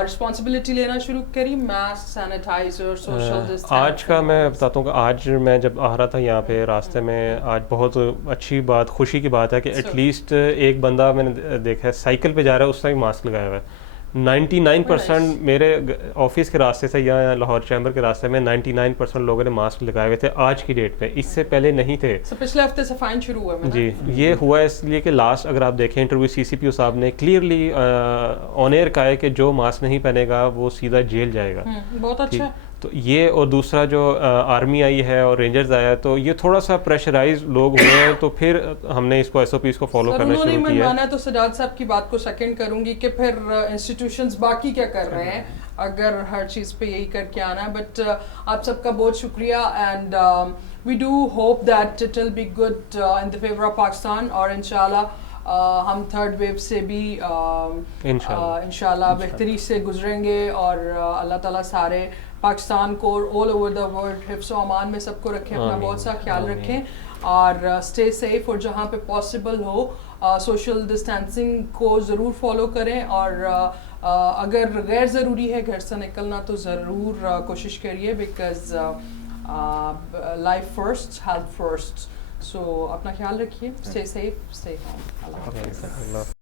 رسپانسبلٹی لینا شروع کری, ماسک, سینیٹائزر, سوشل ڈسٹینس؟ آج کا میں بتاتا ہوں کہ آج میں جب آ رہا تھا یہاں پہ راستے میں, آج بہت اچھی بات, خوشی کی بات ہے کہ ایٹ لیسٹ ایک بندہ میں نے دیکھا ہے سائیکل پہ جا رہا ہے, اس نے بھی ماسک لگایا ہوا ہے. 99% میرے آفس کے راستے سے یا لاہور چیمبر کے راستے میں 99% لوگوں نے ماسک لگائے ہوئے تھے آج کی ڈیٹ پہ, اس سے پہلے نہیں تھے. پچھلے ہفتے سے فائن شروع ہوا ہے. جی, یہ ہوا ہے اس لیے کہ لاسٹ اگر آپ دیکھیں انٹرویو سی سی پی او صاحب نے کلیئرلی آن ایئر کہا ہے کہ جو ماسک نہیں پہنے گا وہ سیدھا جیل جائے گا. بہت اچھا. تو یہ, اور دوسرا جو آرمی آئی ہے اور رینجرز آیا ہے, تو یہ تھوڑا سا پریشرائز لوگ ہوئے ہیں, تو پھر ہم نے اس کو ایس او پیز کو فالو کرنا شروع کیا. منوانا ہے تو سجاد صاحب کی بات کو سیکنڈ کروں گی کہ پھر انسٹیٹیوشنز باقی کیا کر رہے ہیں اگر ہر چیز پہ یہی کر کے آنا ہے. بٹ آپ سب کا بہت شکریہ, and we do hope that it will be good in the favour of Pakistan, اور انشاءاللہ ہم تھرڈ ویو سے بھی انشاءاللہ بہتری سے گزریں گے, اور اللہ تعالیٰ سارے پاکستان کو آل اوور دا ورلڈ حفظ و امان میں سب کو رکھیں, اپنا بہت سا خیال رکھیں, اور اسٹے سیف, اور جہاں پہ پاسبل ہو سوشل ڈسٹینسنگ کو ضرور فالو کریں, اور اگر غیر ضروری ہے گھر سے نکلنا تو ضرور کوشش کریے, because life first, health first. So اپنا خیال رکھیے, اسٹے سیف, اسٹے ہوم. اللہ حافظ.